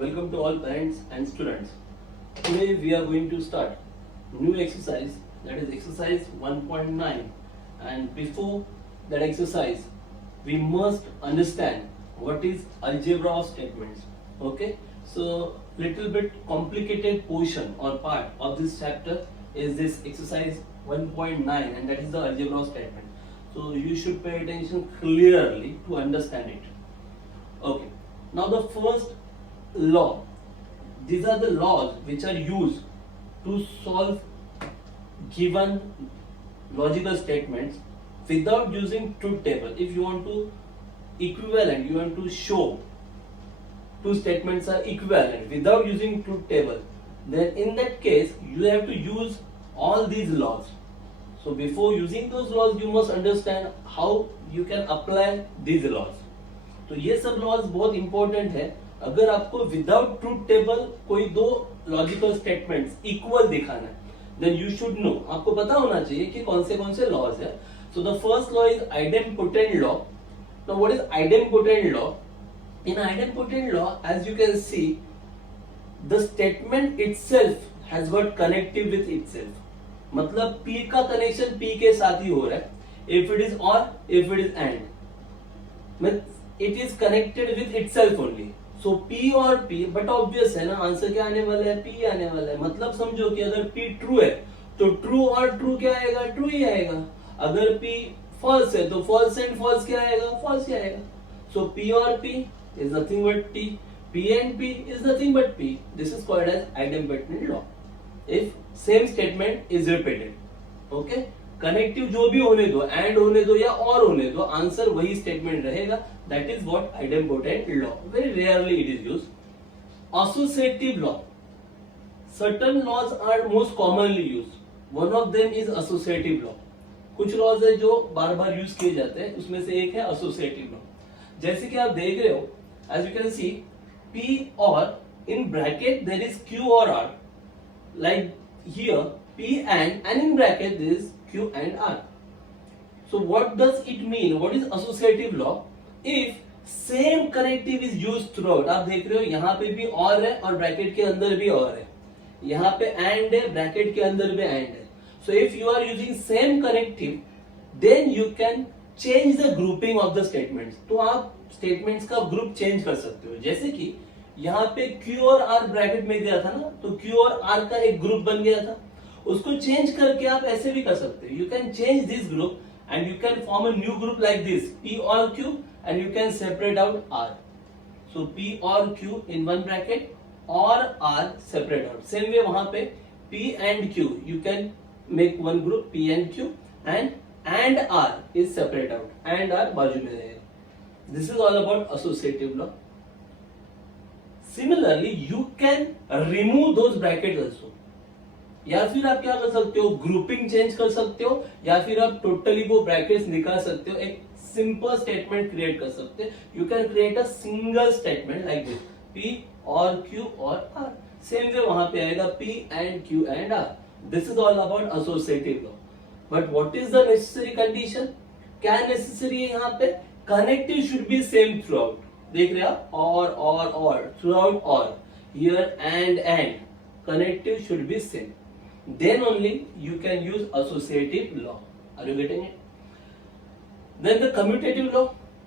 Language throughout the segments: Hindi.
Welcome to all parents and students. Today we are going to start new exercise, that is exercise 1.9, and before that exercise we must understand what is algebra of statements. Okay, so little bit complicated portion or part of this chapter is this exercise 1.9, and that is the algebra of statement. So you should pay attention clearly to understand it. Okay, now the first law, these are the laws which are used to solve given logical statements without using truth table. If you want to equivalent, you want to show two statements are equivalent without using truth table, then in that case you have to use all these laws. So before using those laws you must understand how you can apply these laws. तो ये सब लॉज बहुत इंपॉर्टेंट है. अगर आपको विदाउट ट्रूथ टेबल कोई दो लॉजिकल स्टेटमेंट्स इक्वल दिखाना है, देन यू शुड नो, आपको पता होना चाहिए कि कौन से लॉज है. So the first law is idempotent law. Now what is idempotent law? In idempotent law, as you can see, the statement itself has got connective with itself. मतलब P का कनेक्शन P के साथ ही हो रहा है. If it is or, if it is and, it is connected with itself only. So P और P, but obvious है ना, आंसर क्या आने वाला है? P आने वाला है. मतलब समझो कि अगर P true है तो true और true क्या आएगा? True ही आएगा. अगर P false है तो false and false क्या आएगा? False ही आएगा. So P और P is nothing but T. P and P is nothing but P. This is called as idempotent law. If same statement is repeated, okay? Connective जो भी होने दो, एंड होने दो या और होने दो, आंसर वही स्टेटमेंट रहेगा. That is what idempotent law. Very rarely it is used. Associative law, certain laws are most commonly used. One of them is associative law. कुछ लॉज है जो बार बार यूज किए जाते हैं, उसमें से एक है एसोसिएटिव लॉ. जैसे कि आप देख रहे हो, as you can see, P और in bracket there is Q और R, like here P and in bracket there is Q and R. So what does it mean? What is associative law? If same connective is used throughout, आप देख रहे हो यहाँ पे भी और है और ब्रैकेट के अंदर भी और है, यहाँ पे and है, ब्रैकेट के अंदर भी and है. So if you are using same connective, then you can change the grouping of the statements. तो आप statements का ग्रुप चेंज कर सकते हो. जैसे कि यहाँ पे Q और R ब्रैकेट में दिया था ना, तो Q और R का एक ग्रुप बन गया था. उसको चेंज करके आप ऐसे भी कर सकते हो. You can change this group and you can form a new group like this, P or Q, and you can separate out R. So P or Q in one bracket और R separate out. Same way वहां पे P and Q, you can make one group P and Q, and R is separate out, and R बाजू में रहेगा. This is all about associative law. Similarly you can remove those bracket also. या फिर आप क्या कर सकते हो, ग्रुपिंग चेंज कर सकते हो, या फिर आप टोटली वो ब्रैकेट्स निकाल सकते हो, एक सिंपल स्टेटमेंट क्रिएट कर सकते हो. You can create a single statement like this, P or Q और R. सेम वे वहां पे आएगा P and Q and R. This is all about associative law. But what is the necessary condition? क्या नेसेसरी है यहाँ पे? Connective should be same through out. देख रहे आप, और थ्रू आउट, और here and connective should be same. Then only you can use associative law. Are you getting it? Then the commutative law,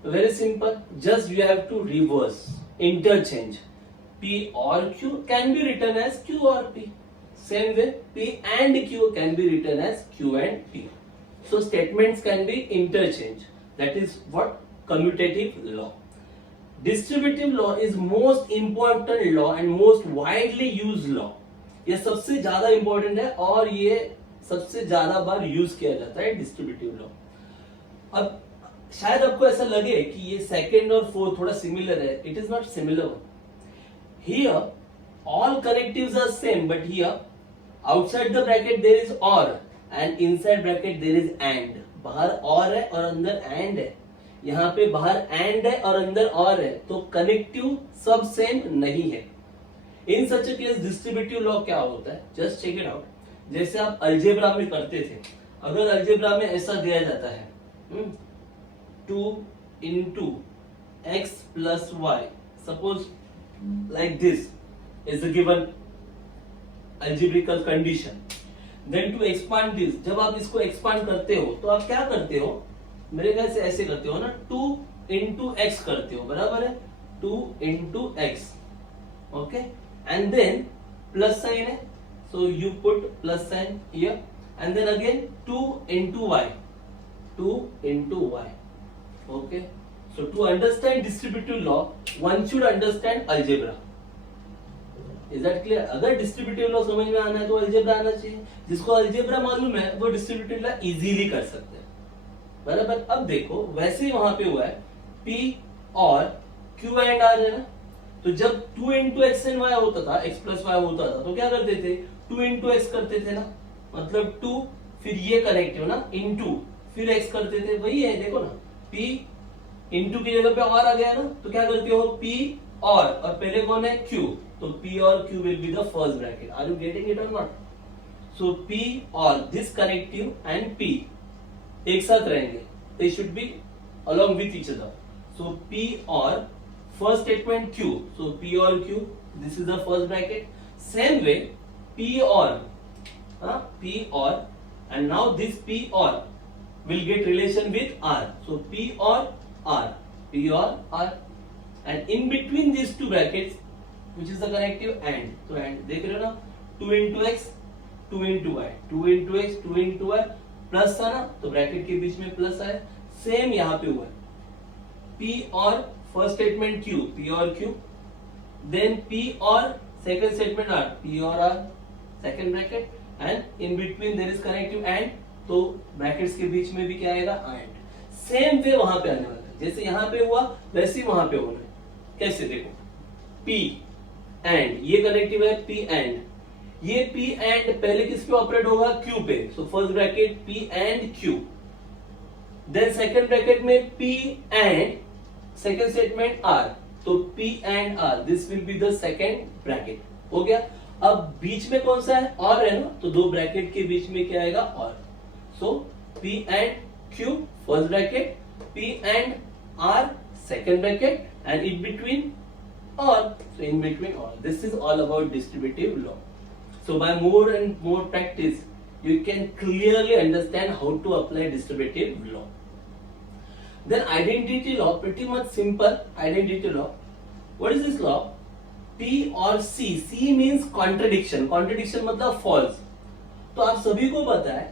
very simple. Just you have to reverse, interchange. P or Q can be written as Q or P. Same way, P and Q can be written as Q and P. So statements can be interchanged. That is what commutative law. Distributive law is most important law and most widely used law. ये सबसे ज्यादा इंपॉर्टेंट है और ये सबसे ज्यादा बार यूज किया जाता है, डिस्ट्रीब्यूटिव लॉ. अब शायद आपको ऐसा लगे कि ये सेकंड और फोर्थ थोड़ा सिमिलर है. It is not similar. Here all connectives are same, but here outside the bracket there is or and inside bracket there is and. बाहर और है और अंदर एंड है. यहाँ पे बाहर एंड है और अंदर और है, तो कनेक्टिव सब सेम नहीं है. In such a case distributive law क्या होता है? Just check it out. जैसे आप अलजेब्रा में करते थे, अगर अलजेब्रा में ऐसा दिया जाता है 2 into x plus y, suppose like this is the given algebraical condition. Then to expand this, जब आप इसको expand करते हो तो आप क्या करते हो, मेरे ख्याल से ऐसे करते हो ना, 2 into x करते हो, बराबर है, 2 into x, okay, and then plus sign है, so you put plus sign here, and then again 2 into y, 2 into y, okay. So to understand distributive law, one should understand algebra. Is that clear? अगर डिस्ट्रीब्यूटिव लॉ समझ में आना है तो अलजेब्रा आना चाहिए. जिसको अलजेब्रा मालूम है वो डिस्ट्रीब्यूटिव लॉ इजीली कर सकते हैं, बराबर. अब देखो वैसे ही वहां पे हुआ है P or Q and R है ना, तो जब 2 into x and y होता था, x plus y होता था, तो क्या करते थे, 2 into x करते थे ना, मतलब 2 फिर ये कनेक्ट हो ना, into फिर x करते थे, वही है, देखो ना, P into की जगह पे और आ गया ना, तो क्या करते हो, P और पहले कौन है, Q, तो P or Q will be the first bracket. Are you getting it or not? So P और this connective and P एक साथ रहेंगे. They should be along with each other. So P और first statement Q. So P or Q. This is the first bracket. Same way P और P और and now this P और will get relation with R. So P और R. P और R. And in between these two brackets, which is the connective and, तो and देख रहे हो ना, 2 into x, 2 into y, 2 into x, 2 into y, plus था ना, तो ब्रैकेट के बीच में प्लस आया. सेम यहाँ पे हुआ है, P और first statement Q, P or Q, then P और सेकंड स्टेटमेंट R, P और R, second bracket, and in between their is connective and, तो ब्रैकेट्स के बीच में भी क्या आएगा, एंड. सेम वे वहां पे आने वाला है, जैसे यहाँ पे हुआ वैसे ही वहां पे होना है. कैसे, देखो, P एंड, ये कनेक्टिव है P एंड, ये P एंड पहले किस पे ऑपरेट होगा, Q पे, so first bracket P and Q, then second bracket में P and second statement R, तो P and R, this will be the second bracket. हो गया. अब बीच में कौन सा है, और है ना, तो दो ब्रैकेट के बीच में क्या आएगा, और. सो P and Q first bracket, P and R second bracket, and in between or, so in between or. This is all about distributive law. So by more and more practice you can clearly understand how to apply distributive law. Then identity law, pretty much simple. Identity law, what is this law, P or C. C means contradiction. Contradiction मतलब false. तो आप सभी को पता है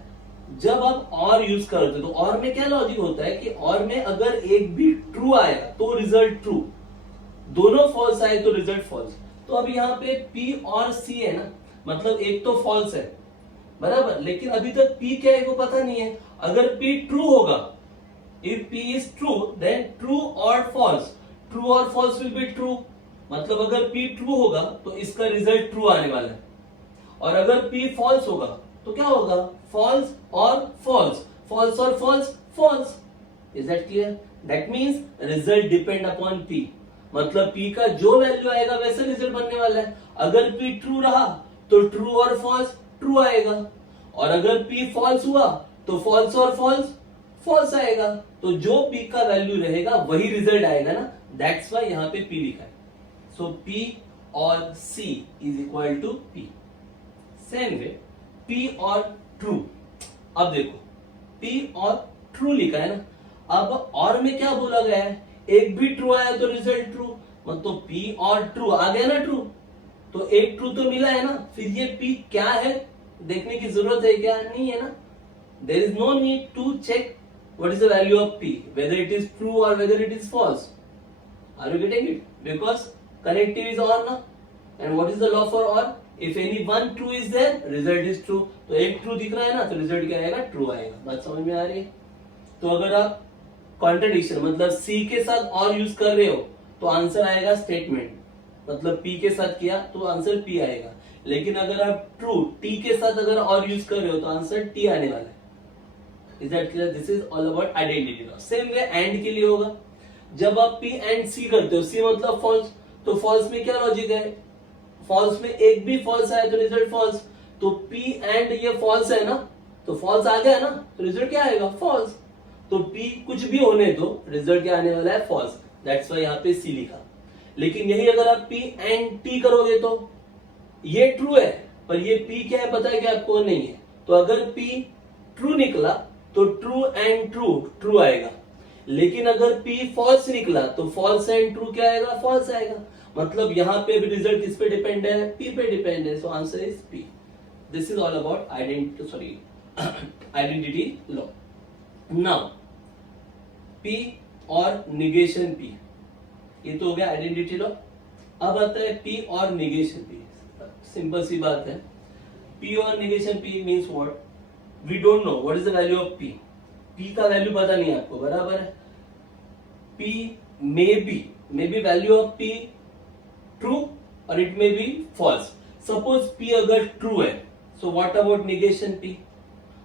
जब आप और यूज करते हो तो और में क्या लॉजिक होता है कि और में अगर एक भी ट्रू आया तो रिजल्ट ट्रू, दोनों फॉल्स आए तो रिजल्ट फॉल्स. तो अब यहाँ पे P और C है ना, मतलब एक तो फॉल्स है, बराबर, लेकिन अभी तक P क्या है वो पता नहीं है. अगर P ट्रू होगा, if P is true then true or false, true or false will be true, मतलब अगर P ट्रू होगा तो इसका रिजल्ट ट्रू आने वाला है, और अगर P फॉल्स होगा तो क्या होगा, false or false, false or false, false. Is that clear? That means result depend upon P, मतलब P का जो वैल्यू आएगा वैसे रिजल्ट बनने वाला है. अगर P ट्रू रहा तो ट्रू और फॉल्स ट्रू आएगा, और अगर P फॉल्स हुआ तो फॉल्स और फॉल्स फॉल्स आएगा. तो जो P का वैल्यू रहेगा वही रिजल्ट आएगा ना, दैट्स व्हाई यहाँ पे P लिखा है. So P or C is equal to P. Same way P or true, अब देखो P और ट्रू लिखा है ना, अब और में क्या बोला गया है, एक भी ट्रू आया तो रिजल्ट ट्रू, मतलब P और ट्रू आ गया ना ट्रू, तो एक ट्रू तो मिला है ना, फिर ये P क्या है देखने की जरूरत है क्या, नहीं है ना. There is no need to check what is the value of P, whether it is true or whether it is false. Are you getting it? Because connective is or ना, and what is the law for or, if any one true is there result is true. तो एक ट्रू दिख रहा है ना, तो रिजल्ट क्या आएगा, ट्रू आएगा. बात समझ में आ रही है? तो अगर आप कॉन्ट्रडिक्शन मतलब C के साथ और यूज कर रहे हो तो आंसर आएगा स्टेटमेंट, मतलब P के साथ किया तो आंसर P आएगा. लेकिन अगर आप ट्रू T के साथ अगर और यूज कर रहे हो तो आंसर T आने वाला है. Is that clear? This is all about identity law. Same way and के लिए होगा, जब आप P एंड C करते हो, C मतलब फॉल्स, तो फॉल्स में क्या लॉजिक है, फॉल्स में एक भी फॉल्स आया तो रिजल्ट फॉल्स, तो P एंड ये फॉल्स है ना, तो फॉल्स आ गया ना, तो रिजल्ट क्या आएगा, फॉल्स. तो P कुछ भी होने तो रिजल्ट क्या आने वाला है, फॉल्स. दैट्स व्हाई यहाँ पे C लिखा. लेकिन यही अगर आप P एंड T करोगे तो ये ट्रू है, पर ये P क्या है पता है क्या आपको? नहीं है। तो अगर P ट्रू निकला तो ट्रू एंड ट्रू ट्रू आएगा, लेकिन अगर P फॉल्स निकला तो फॉल्स एंड ट्रू क्या आएगा? फॉल्स आएगा। मतलब यहाँ पे भी रिजल्ट किस पे डिपेंड है? P पे डिपेंड है। So answer is P। This is all about identity law. Now P और निगेशन P, ये तो हो गया आइडेंटिटी लॉ। अब आता है P और निगेशन P। सिंपल सी बात है, P और negation P means what? We don't know what is the value of P। P का वैल्यू पता नहीं आपको, बराबर है। P may be value of P true or it may be false. Suppose P अगर ट्रू है, so what about negation P?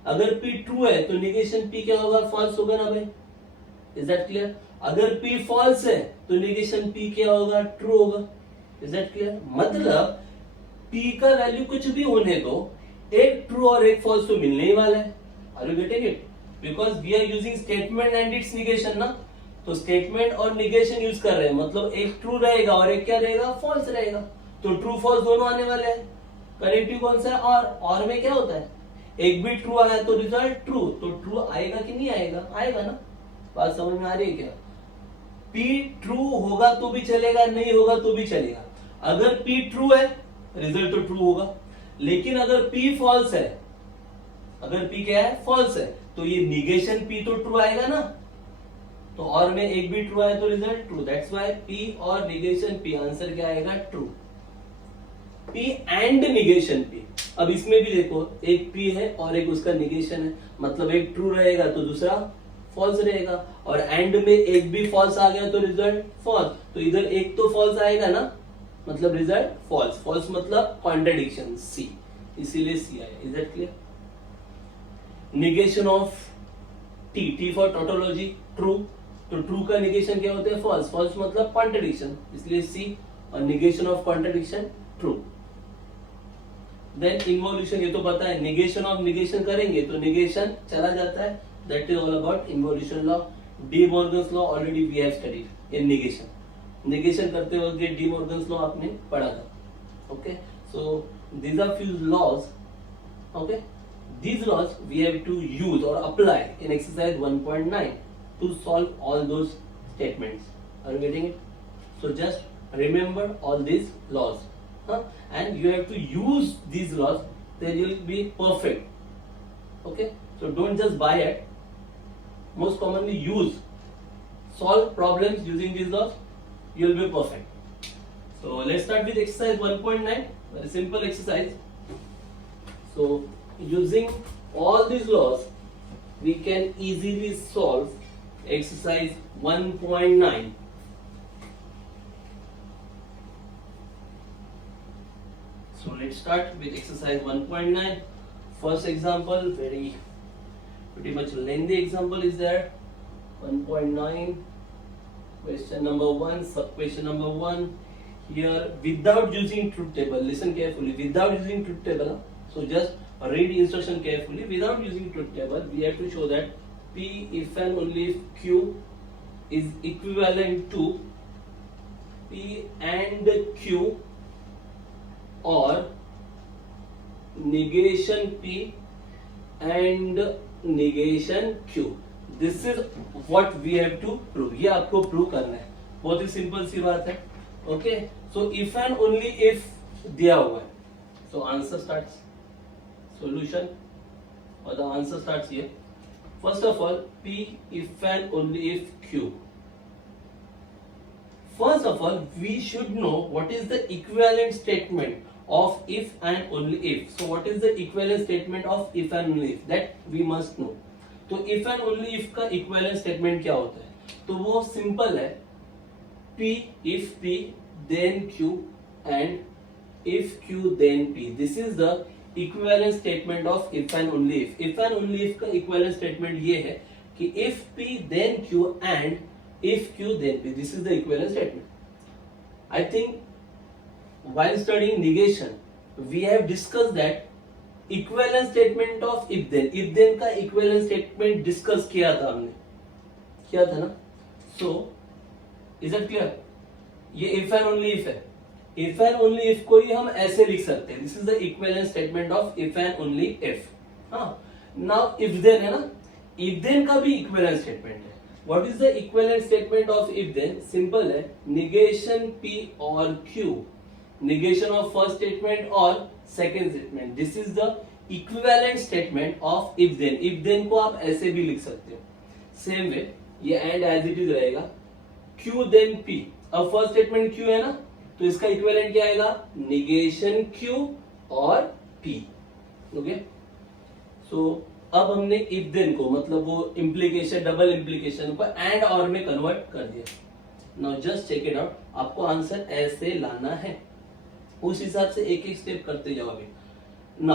अगर P ट्रू है तो निगेशन P क्या होगा? फॉल्स होगा ना भाई। Is that clear? अगर P फॉल्स है तो निगेशन P क्या होगा? ट्रू होगा। Is that clear? मतलब P का वैल्यू कुछ भी होने दो, एक ट्रू और एक फॉल्स तो मिलने ही वाला है। Are you getting it? Because we are using statement and its negation ना, तो स्टेटमेंट और निगेशन यूज कर रहे हैं, मतलब एक ट्रू रहेगा और एक क्या रहेगा? फॉल्स रहेगा। तो ट्रू फॉल्स दोनों आने वाले हैं। कनेक्टिव कौन सा है? और में क्या होता है? एक भी ट्रू आया तो रिजल्ट ट्रू, तो ट्रू आएगा कि नहीं आएगा? आएगा ना। बात समझ में आ रही है क्या? P ट्रू होगा तो भी चलेगा, नहीं होगा तो भी चलेगा। अगर P ट्रू है रिजल्ट तो ट्रू होगा, लेकिन अगर P फॉल्स है, अगर P क्या है? फॉल्स है, तो ये निगेशन P तो ट्रू आएगा ना। तो और में एक भी ट्रू आया तो result true. That's why P और निगेशन P, आंसर क्या आएगा? True. P and negation P। अब इसमें भी देखो, एक P है और एक उसका निगेशन है, मतलब एक ट्रू रहेगा तो दूसरा फॉल्स रहेगा, और एंड में एक भी फॉल्स आ गया तो रिजल्ट फॉल्स। तो इधर एक तो फॉल्स आएगा ना, मतलब रिजल्ट फॉल्स। फॉल्स मतलब कॉन्ट्रडिक्शन, सी, इसीलिए सी आया। Is that clear? Negation of T for tautology, true. तो ट्रू का निगेशन क्या होता है? फॉल्स। फॉल्स मतलब कॉन्ट्रडिक्शन, इसलिए सी, और negation of contradiction true. Then involution, ये तो पता है, निगेशन ऑफ निगेशन करेंगे तो निगेशन चला जाता है। That is all about involution law. De Morgan's law already we have studied in negation. Negation करते वक्त ये डी मॉर्गन्स लॉ आपने पढ़ा था। Okay, so these are few laws. Okay, these laws we have to use or apply in exercise 1.9 to solve all those statements. Are you getting it? So just remember all these laws, and you have to use these laws, then you will be perfect. Okay, so don't just buy it. Most commonly use, solve problems using these laws, you will be perfect. So let's start with exercise 1.9. Very simple exercise. So using all these laws we can easily solve exercise 1.9. So let's start with exercise 1.9. First example, pretty much lengthy example is there. 1.9, question number 1, sub question number 1. Here, without using truth table, listen carefully, without using truth table, so just read instruction carefully. Without using truth table, we have to show that P if and only if Q is equivalent to P and Q, or negation P and negation Q. This is what we have to prove. ये आपको प्रूव करना है, बहुत ही सिंपल सी बात है। Okay, so if and only if दिया हुआ है, सो आंसर स्टार्ट्स, सॉल्यूशन, और the answer starts here. First of all, P if and only if Q. First of all, we should know what is the equivalent statement of if and only if. So what is the equivalent statement of if and only if? That we must know. तो if and only if का equivalent statement क्या होता है? तो वो सिंपल है, P if P then Q and if Q then P. This is the equivalent statement of if and only if. If and only if का equivalent statement ये है कि if P then Q and if Q then P. This is the equivalent statement. I think while studying negation, we have discussed that equivalent statement of if then. If then का equivalent statement discuss किया था हमने, किया था ना? So is that clear? ये इफ एंड ओनली इफ है, इफ एंड ओनली इफ को ही हम ऐसे लिख सकते हैं, this is the equivalent statement of if and only if. हाँ, नाउ इफ देन है ना, इफ देन का भी इक्विवेलेंट स्टेटमेंट है। What is the equivalent statement of if then? Simple है, negation P or Q, negation of first statement और second statement, this is the equivalent statement of if then। if then को आप ऐसे भी लिख सकते हो, same way ये and as it is रहेगा, Q then P। अब फर्स्ट स्टेटमेंट Q है ना, तो इसका इक्विवेलेंट क्या आएगा? negation Q or P। Okay, so अब हमने if then को मतलब वो इम्प्लीकेशन, डबल इम्प्लीकेशन को एंड और में कन्वर्ट कर दिया। Now just check it out, आपको आंसर ऐसे लाना है, उस हिसाब से एक एक स्टेप करते जाओगे ना।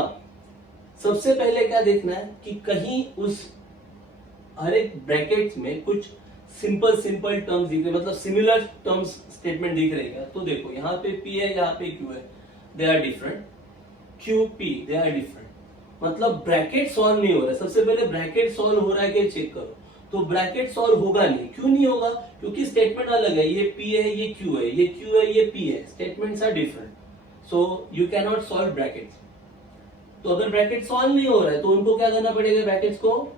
सबसे पहले क्या देखना है कि कहीं उस हर एक ब्रैकेट्स में कुछ सिंपल सिंपल टर्म्स दिख रहे, मतलब सिमिलर टर्म्स स्टेटमेंट दिख रहे हैं। तो देखो यहाँ पे P है, यहाँ पे Q है, they are different, Q P they are different, मतलब ब्रैकेट सॉल्व नहीं हो रहा है। सबसे पहले ब्रैकेट सॉल्व हो रहा है कि चेक करो, तो ब्रैकेट सॉल्व होगा नहीं। क्यों नहीं होगा? क्योंकि स्टेटमेंट अलग है, ये P है, ये Q है, ये Q है, ये P है, statements are different, so you can not solve brackets. तो अगर ब्रैकेट सॉल्व नहीं हो रहा है तो उनको क्या करना पड़ेगा? ब्रैकेट्स को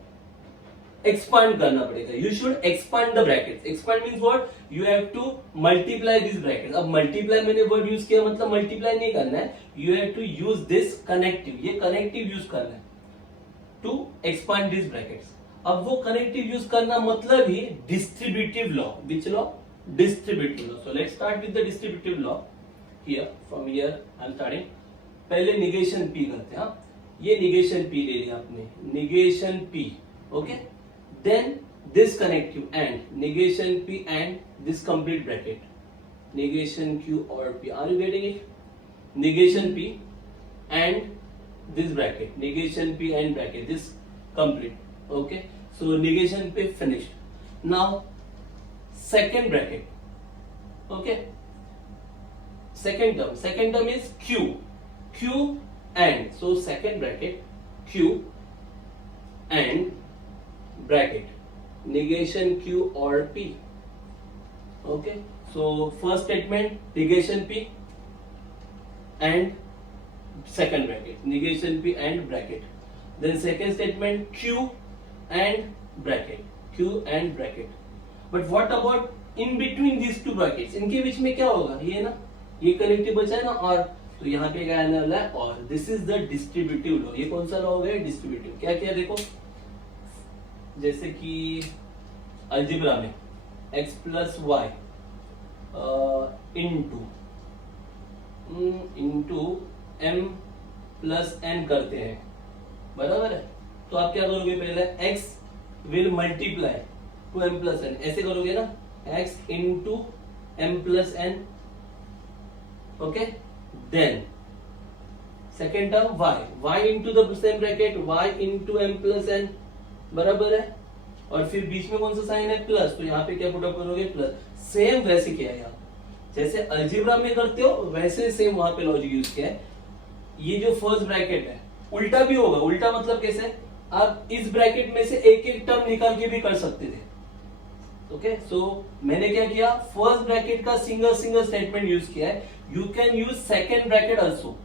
एक्सपांड करना पड़ेगा। You should expand the brackets. Expand means what? You have to multiply this bracket. अब मल्टीप्लाई मैंने वर्ड यूज किया, मतलब मल्टीप्लाई नहीं करना है, you have to use this connective, ये कनेक्टिव यूज करना है टू एक्सपांड दिस ब्रैकेट्स। अब वो कनेक्टिव यूज करना मतलब ही distributive law. Which law? Distributive law. So let's start with the distributive law. Here, from here I am starting. पहले निगेशन P करते हैं। हाँ, ये निगेशन P ले लिया आपने, negation P, okay, then this connective and negation P and this complete bracket, negation Q or P। Are you getting it? Negation P and this bracket, negation P and bracket, this complete, okay. So negation P finished. Now second bracket, okay, second term is Q and, so second bracket Q and bracket negation Q or P, okay। So first statement negation P and second bracket, negation P and bracket, then second statement Q and bracket, but what about in between these two brackets? इनके बीच में क्या होगा? ये ना, ये कनेक्टिव बचा है ना, और तो यहाँ पे क्या आने वाला है? और this is the distributive law. ये कौन सा लॉ हो गया? डिस्ट्रीब्यूटिव। क्या क्या देखो, जैसे कि अलजेब्रा में x plus y into m plus n करते हैं, बराबर है। तो आप क्या करोगे? पहले x will multiply two m plus n, ऐसे करोगे ना, x into m plus n, okay, then second term y into the same bracket y into m plus n, बराबर है। और फिर बीच में कौन सा साइन है? प्लस, तो यहाँ पे क्या पुट अप करोगे? प्लस। सेम वैसे किया है, जैसे अलजेब्रा में करते हो वैसे सेम वहां पे लॉजिक यूज किया है। ये जो फर्स्ट ब्रैकेट है उल्टा भी होगा। उल्टा मतलब कैसे? आप इस ब्रैकेट में से एक एक टर्म निकाल के भी कर सकते थे, ओके। सो मैंने क्या किया? फर्स्ट ब्रैकेट का सिंगल स्टेटमेंट यूज किया है। You can use second bracket also,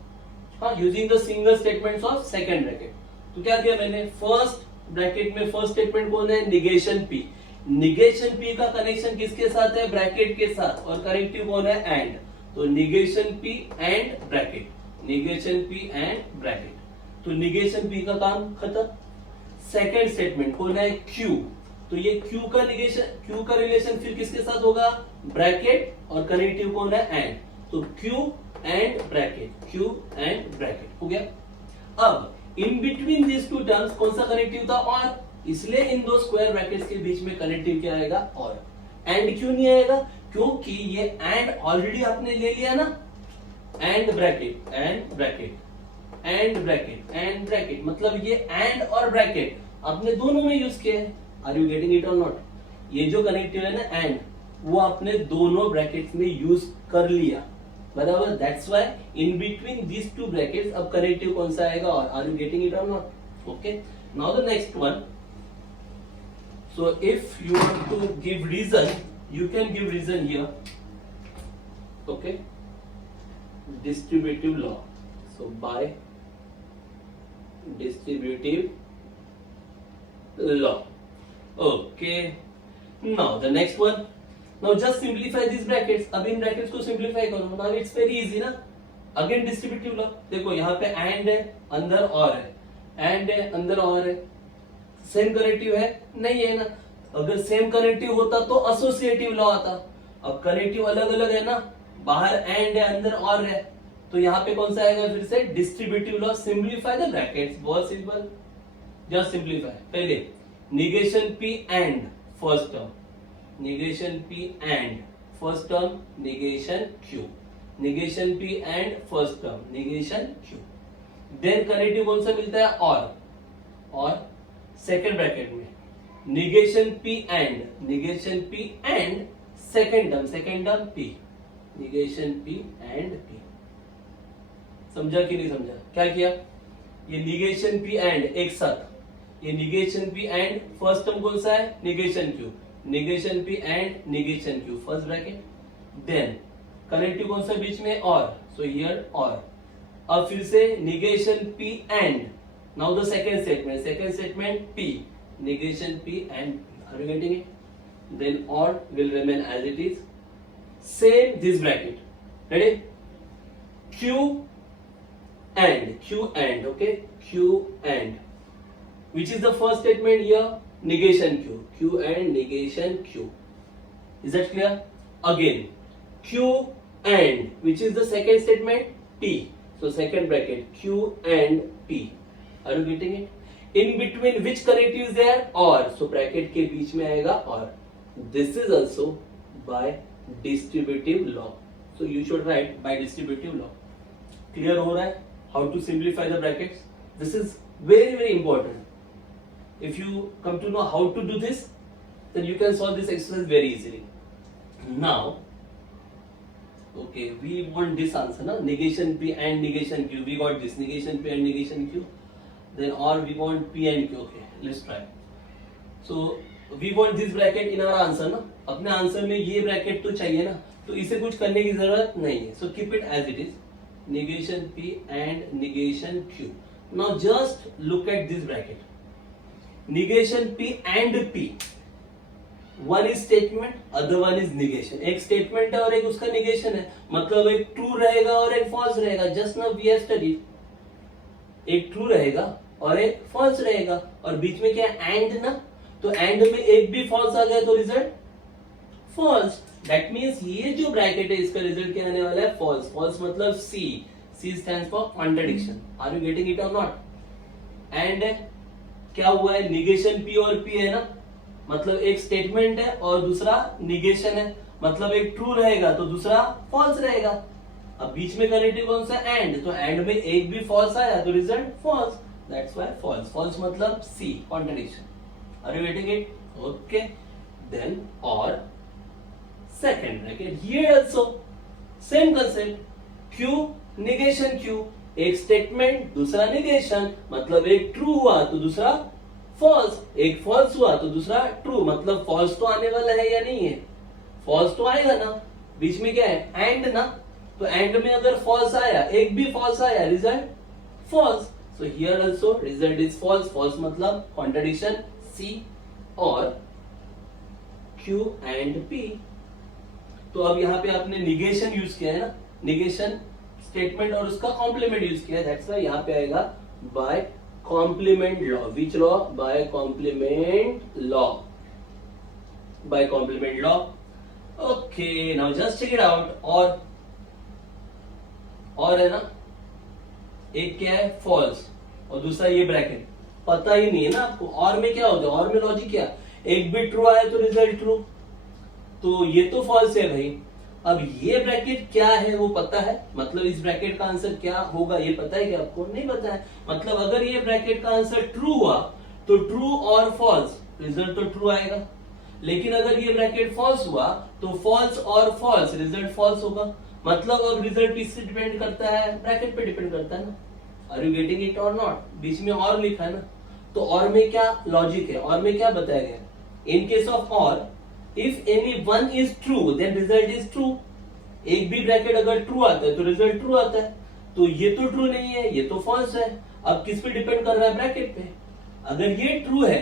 हाँ, using the single statements of second bracket. तो क्या किया मैंने? फर्स्ट ब्रैकेट में फर्स्ट स्टेटमेंट कौन है? Negation P। निगेशन P का कनेक्शन किसके साथ है? ब्रैकेट के साथ, और कनेक्टिव कौन है? एंड। तो negation P and bracket, negation P and bracket. तो निगेशन P का काम खत्म। सेकेंड स्टेटमेंट कौन है? Q। तो ये Q का निगेशन, Q का रिलेशन फिर किसके साथ होगा? ब्रैकेट, और कनेक्टिव कौन है? एंड। तो Q and bracket, Q and bracket हो गया। अब in between this two terms कौन सा कनेक्टिव था? और। इसलिए इन दो स्क्वायर ब्रैकेट्स के बीच में कनेक्टिव क्या आएगा? और। एंड क्यों नहीं आएगा? क्योंकि ये एंड ऑलरेडी आपने ले लिया ना, and bracket, and bracket, and bracket, and bracket, मतलब ये एंड और ब्रैकेट आपने दोनों में यूज किया है। Are you getting it or not? ये जो कनेक्टिव है ना एंड, वो आपने दोनों ब्रैकेट्स में यूज कर लिया, बराबर। That's why in between this two brackets अब कनेक्टिव कौन सा आएगा? Or. Are you getting it or not? Okay, now the next one. So if you want to give reason, you can give reason here. okay, distributive law. So by distributive law. Okay, now the next one. Now just simplify these brackets. अब इन brackets को simplify करो. Now it's very easy ना. Again distributive law. देखो यहाँ पे and है, अंदर और है, and है, अंदर और है. सेम कनेक्टिव है नहीं है ना. अगर सेम कनेक्टिव होता तो एसोसिएटिव लॉ आता. अब कनेक्टिव अलग अलग है ना, बाहर एंड है, अंदर और है, तो यहाँ पे कौन सा आएगा फिर से distributive law. Simplify the brackets. बहुत सिंपल. Just simplify. पहले negation P and first term, negation p and first term negation q, negation p and first term negation q. then connective कौन सा मिलता है और सेकेंड ब्रैकेट में negation p and second term p, negation p and p. समझा कि नहीं समझा? क्या किया? ये negation p and एक साथ, ये negation p and first term कौन सा है? negation q, negation p and negation q first bracket. Then connective कौन सा बीच में? और. सो हियर और. अब फिर से negation p and now the second statement p, negation p and p. Are you getting it? Then or will remain as it is. Same this bracket. Ready? q and okay, q and which is the first statement here? Negation q and negation q. Is that clear? Again q and which is the second statement? p. So second bracket q and p. Are you getting it? In between which connective is there? or. So bracket के बीच में आएगा और. This is also by distributive law. So you should write by distributive law. Clear हो रहा है? How to simplify the brackets? This is very very important. If you come to know how to do this, then you can solve this exercise very easily. Now, okay, we want this answer, na? Negation p and negation q. We got this negation p and negation q. Then or we want p and q. Okay, let's try. So we want this bracket in our answer, ना? अपने आंसर में ये ब्रैकेट तो चाहिए ना, तो इसे कुछ करने की जरूरत नहीं है. So keep it as it is. Negation p and negation q. Now just look at this bracket. Negation p and p. One is statement, other one is negation. एक statement है और एक उसका negation है. मतलब एक true रहेगा और एक false रहेगा. Just now we have studied. एक true रहेगा और एक false रहेगा. और बीच में क्या है? and ना. तो and में एक भी false आ गया तो result false. That means ये जो bracket है इसका result क्या आने वाला है? false. False मतलब C. C stands for contradiction. Are you getting it or not? And क्या हुआ है? निगेशन p और p है ना, मतलब एक स्टेटमेंट है और दूसरा निगेशन है, मतलब एक ट्रू रहेगा तो दूसरा फॉल्स रहेगा. अब बीच में कनेक्टिव कौन सा? एंड. तो एंड में एक भी फॉल्स आया तो result false. That's why false. False मतलब C, contradiction. Are you getting it? Okay. Then और second bracket here also same concept. q negation q. एक स्टेटमेंट दूसरा निगेशन, मतलब एक ट्रू हुआ तो दूसरा फॉल्स, एक फॉल्स हुआ तो दूसरा ट्रू. मतलब फॉल्स तो आने वाला है या नहीं है? फॉल्स तो आएगा ना. बीच में क्या है? एंड ना. तो एंड में अगर फॉल्स आया, एक भी फॉल्स आया, result false. So here also result is false. False मतलब कॉन्ट्रडिक्शन सी और q एंड p. तो अब यहाँ पे आपने निगेशन यूज किया है ना, निगेशन स्टेटमेंट और उसका कॉम्प्लीमेंट यूज किया. दैट्स व्हाई यहाँ पे आएगा by complement law. Which law? By complement law. By complement law. Okay, now just check it out. और है ना, एक क्या है? फॉल्स और दूसरा ये ब्रैकेट. पता ही नहीं है ना आपको और में क्या होता है. और में लॉजिक क्या? एक भी ट्रू आया तो रिजल्ट ट्रू, तो ये तो फॉल्स है भाई. अब ये ब्रैकेट क्या है वो पता है? मतलब इस ब्रैकेट का आंसर क्या होगा ये पता है क्या आपको? नहीं पता है. मतलब अगर ये ब्रैकेट का आंसर ट्रू हुआ तो ट्रू और फॉल्स, रिजल्ट तो ट्रू आएगा. लेकिन अगर ये ब्रैकेट फॉल्स हुआ तो false or false, result false होगा. मतलब अब रिजल्ट किससे डिपेंड करता है? ब्रैकेट पे डिपेंड करता है ना. Are you getting it or not? बीच में और लिखा है ना, तो और में क्या लॉजिक है? और में क्या बताया गया? इन केस ऑफ और, if any one is true then result is true. एक भी ब्रैकेट अगर ट्रू आता है तो रिजल्ट ट्रू आता है, तो ये तो ट्रू नहीं है, ये तो फॉल्स है। अब किस पे डिपेंड कर रहा है? ब्रैकेट पे। अगर ये ट्रू है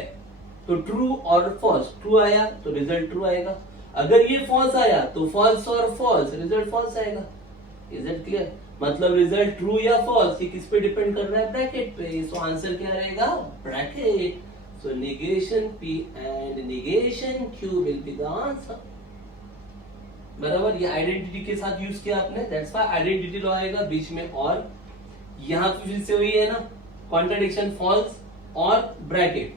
तो ट्रू और फॉल्स, ट्रू आया तो रिजल्ट ट्रू आएगा, अगर ये फॉल्स आया तो false or false, result false आएगा। Is it clear? मतलब रिजल्ट ट्रू या फॉल्स ये किस पे डिपेंड कर रहा है? ब्रैकेट पे। सो आंसर क्या रहेगा? Bracket. So negation P and negation Q will be the answer. बराबर, ये आइडेंटिटी के साथ यूज किया आपने, दैट्स व्हाई आइडेंटिटी लॉ आएगा बीच में। और यहां फिर से वही है ना, कॉन्ट्रडिक्शन, फॉल्स और ब्रैकेट,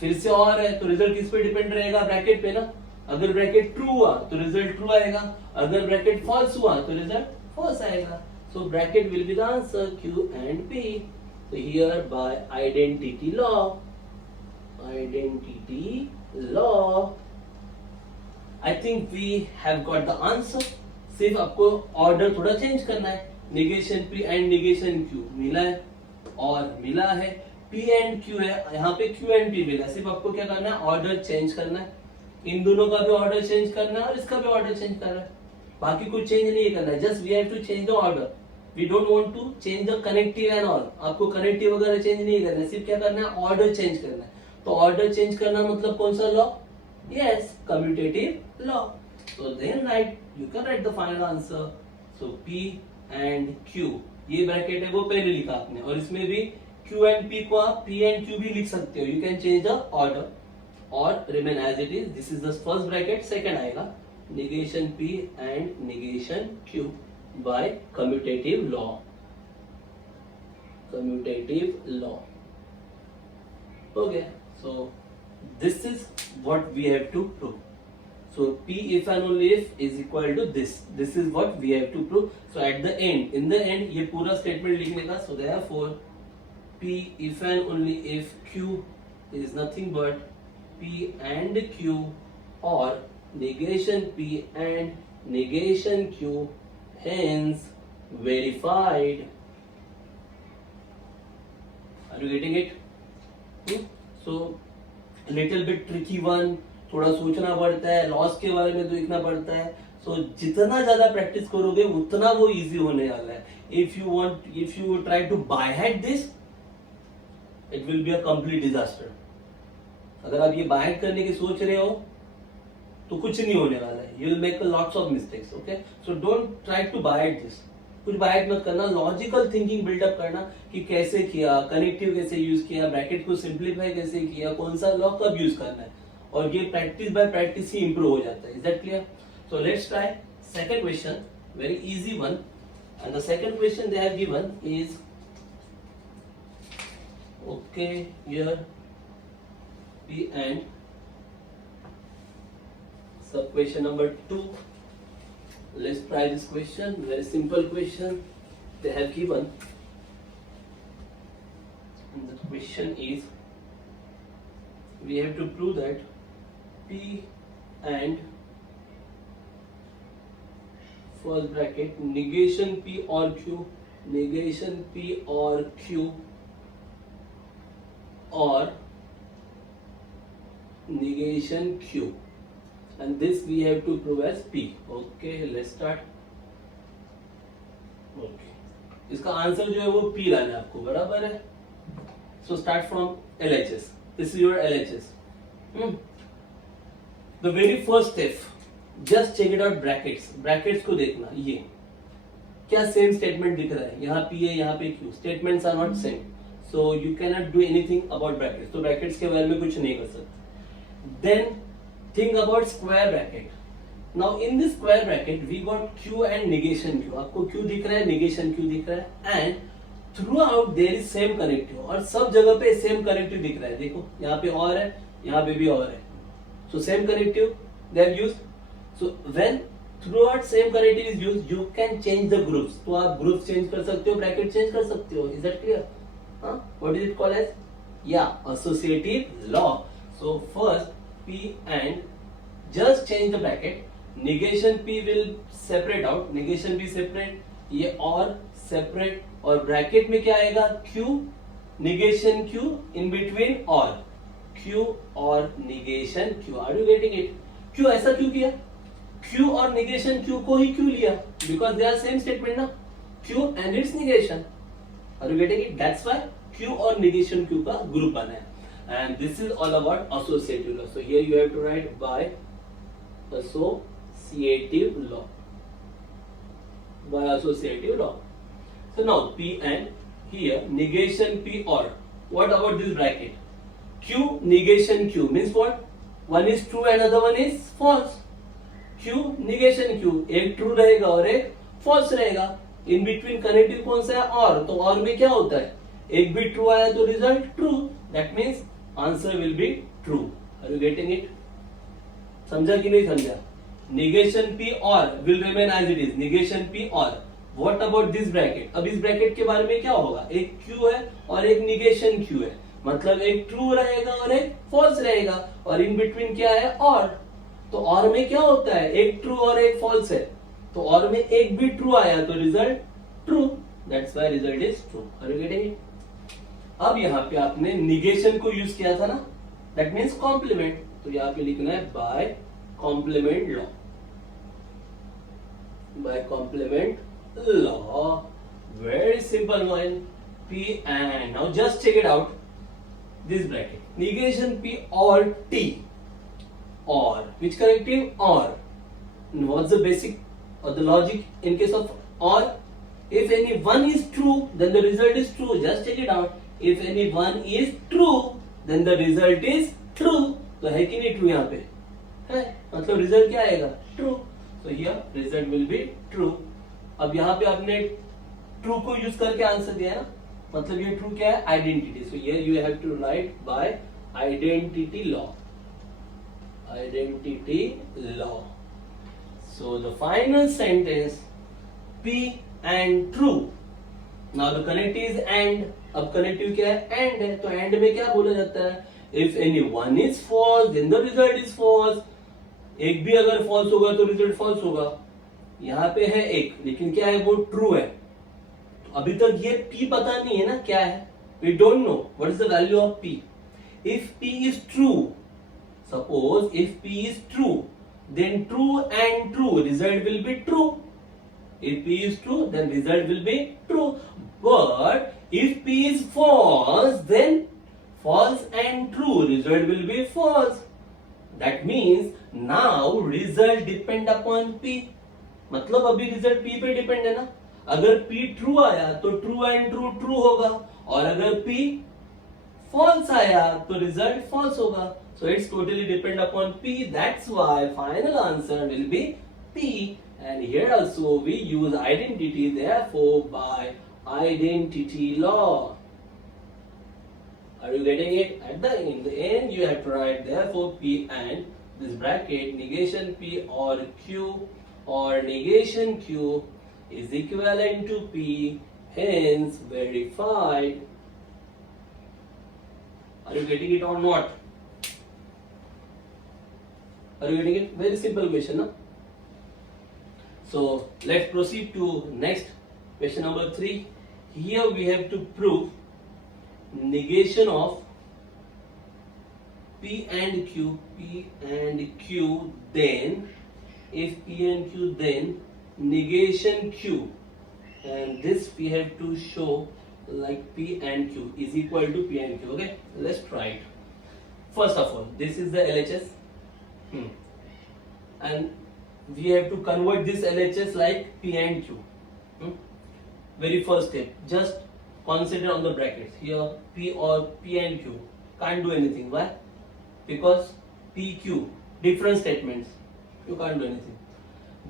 फिर से और है तो रिजल्ट किस पे डिपेंड रहेगा? ब्रैकेट पे ना। अगर ब्रैकेट ट्रू हुआ तो रिजल्ट ट्रू आएगा, अगर ब्रैकेट फॉल्स हुआ तो रिजल्ट फॉल्स आएगा। So bracket will be the answer, Q and P। So here by identity law, I think we have got the answer। सिर्फ आपको ऑर्डर थोड़ा चेंज करना है। Negation P and negation Q मिला है और मिला है, P एंड Q है, यहाँ पे Q एंड P मिला है। सिर्फ आपको क्या करना है? ऑर्डर चेंज करना है। इन दोनों का भी ऑर्डर चेंज करना है और इसका भी ऑर्डर चेंज करना है, बाकी कुछ चेंज नहीं करना है। Just we have to change the order, we don't want to change the connective and all. आपको कनेक्टिव वगैरह चेंज नहीं करना है, सिर्फ क्या करना है? ऑर्डर चेंज करना है। तो ऑर्डर चेंज करना मतलब कौन सा law? Yes, commutative law. So then right, you can write the final answer. So P and Q, ये ब्रैकेट है वो पहले लिखा आपने, और इसमें भी Q एंड P को आप P एंड Q भी लिख सकते हो। You can change the order और remain as it is. This is the first bracket, second आएगा negation P and negation Q by commutative law। Okay, so this is what we have to prove। So P if and only if is equal to this is what we have to prove। So at the end, in the end, ये पूरा स्टेटमेंट लिखने का। So therefore P if and only if Q is nothing but P and Q, or negation P and negation Q, hence verified। Are you getting it? So little bit tricky one, थोड़ा सोचना पड़ता है, लॉस के बारे में देखना पड़ता है। So जितना ज्यादा प्रैक्टिस करोगे उतना वो इजी होने वाला है। If you try to by heart this, it will be a complete disaster। अगर आप ये by heart करने की सोच रहे हो तो कुछ नहीं होने वाला है, you will make a lots of mistakes। Okay, so don't try to by heart this, कुछ by heart मत करना। लॉजिकल थिंकिंग बिल्डअप करना कि कैसे किया, कनेक्टिव कैसे यूज किया, ब्रैकेट को सिंप्लीफाई कैसे किया, कौन सा लॉ कब यूज करना है, और ये practice by practice he improve हो जाता है। Is that clear? So let's try second question, very easy one. And the second question they have given is, okay, here P and sub question number 2। Let's try this question, very simple question they have given, and the question is, we have to prove that P and first bracket negation P or Q, negation P or Q, or negation Q, and this we have to prove as P। Okay, let's start। Okay, इसका आंसर जो है वो P लाना है आपको, बराबर है। So start from LHS, this is your LHS। The very first step, just check it out brackets। brackets को देखना, ये क्या सेम स्टेटमेंट दिख रहा है, यहाँ P है, यहाँ पे Q, statements are not same, so you cannot do anything about brackets। तो brackets के बारे में कुछ नहीं कर सकते। Then think about square bracket। Now in this square bracket we got Q and negation Q। आपको Q दिख रहा है, negation Q दिख रहा है, and throughout there is same connective, और सब जगह पे same connective दिख रहा है। देखो यहाँ पे और है, यहाँ पे भी और है, so same connective they have used। So when throughout same connective is used, you can change the groups। तो आप groups change कर सकते हो, bracket change कर सकते हो। Is that clear? What is it called as? Yeah, associative law। So first P and just change the bracket, negation P will separate out, negation P separate, ये और separate, और bracket में क्या आएगा? Q, negation Q, in between और Q और negation Q। Are you getting it? Q ऐसा क्यों किया? Q और negation Q को ही क्यों लिया? Because they are same statement ना, Q and its negation. Are you getting it? That's why Q और negation Q का group बना है. And this is all about associative law. So here you have to write by associative law. By associative law. So now P and here negation P or. What about this bracket? Q negation Q means what? One is true and other one is false. Q negation Q, एक true रहेगा और एक false रहेगा. In between connective कौन सा है? और. तो और में क्या होता है? एक भी true आया तो result true. That means answer will be true. Are you getting it? समझा कि नहीं समझा? Negation P or will remain as it is. Negation P or. What about this bracket? अब इस bracket के बारे में क्या होगा? एक Q है और एक negation Q है. मतलब एक true रहेगा और एक false रहेगा. और in between क्या है? और. तो और में क्या होता है? एक true और एक false है. तो और में एक भी true आया तो result true. That's why result is true. Are you getting it? अब यहाँ पे आपने negation को यूज किया था ना? That means complement. तो यहाँ पे लिखना है by complement law. By complement law. Very simple one. P and now just check it out. This bracket. Negation P or T. Or. Which connective? Or. And what's the basic or the logic in case of or? If any one is true, then the result is true. Just check it out. If any one is true, then the result is true. तो है कि नहीं true यहाँ पे? है. मतलब result क्या आएगा? True. So here result will be true. अब यहाँ पे आपने true को यूज करके आंसर दिया है ना? मतलब ये true क्या है? Identity. So here you have to write by identity law. Identity law. So the final sentence P and true. Now the connective is and. अब connective क्या है? And है. तो and में क्या बोला जाता है? If any one is false, then the result is false. एक भी अगर false होगा तो result false होगा. यहाँ पे है एक, लेकिन क्या है? वो true है. तो अभी तक ये P पता नहीं है ना क्या है? We don't know what is the value of P. If P is true, suppose if P is true, then true and true result will be true. If P is true, then result will be true. But if P is false, then false and true result will be false. That means now result depend upon P. मतलब अभी result P पे depend है ना? अगर P true आया तो true and true true होगा, और अगर P false आया तो result false होगा. So it's totally depend upon P. That's why final answer will be P. And here also we use identity. Therefore, by identity law. Are you getting it? At the end you have to write therefore P and this bracket negation P or Q or negation Q is equivalent to P, hence verified. Are you getting it or not? Are you getting it? Very simple question, no? So let's proceed to next question number 3. Here we have to prove negation of P and Q, then if P and Q, then negation Q, and this we have to show like P and Q is equal to P and Q. Okay, let's try it. First of all, this is the LHS, and we have to convert this LHS like P and Q. Very first step, just consider on the brackets here P or P and Q. Can't do anything. Why? Because P, Q, different statements. You can't do anything.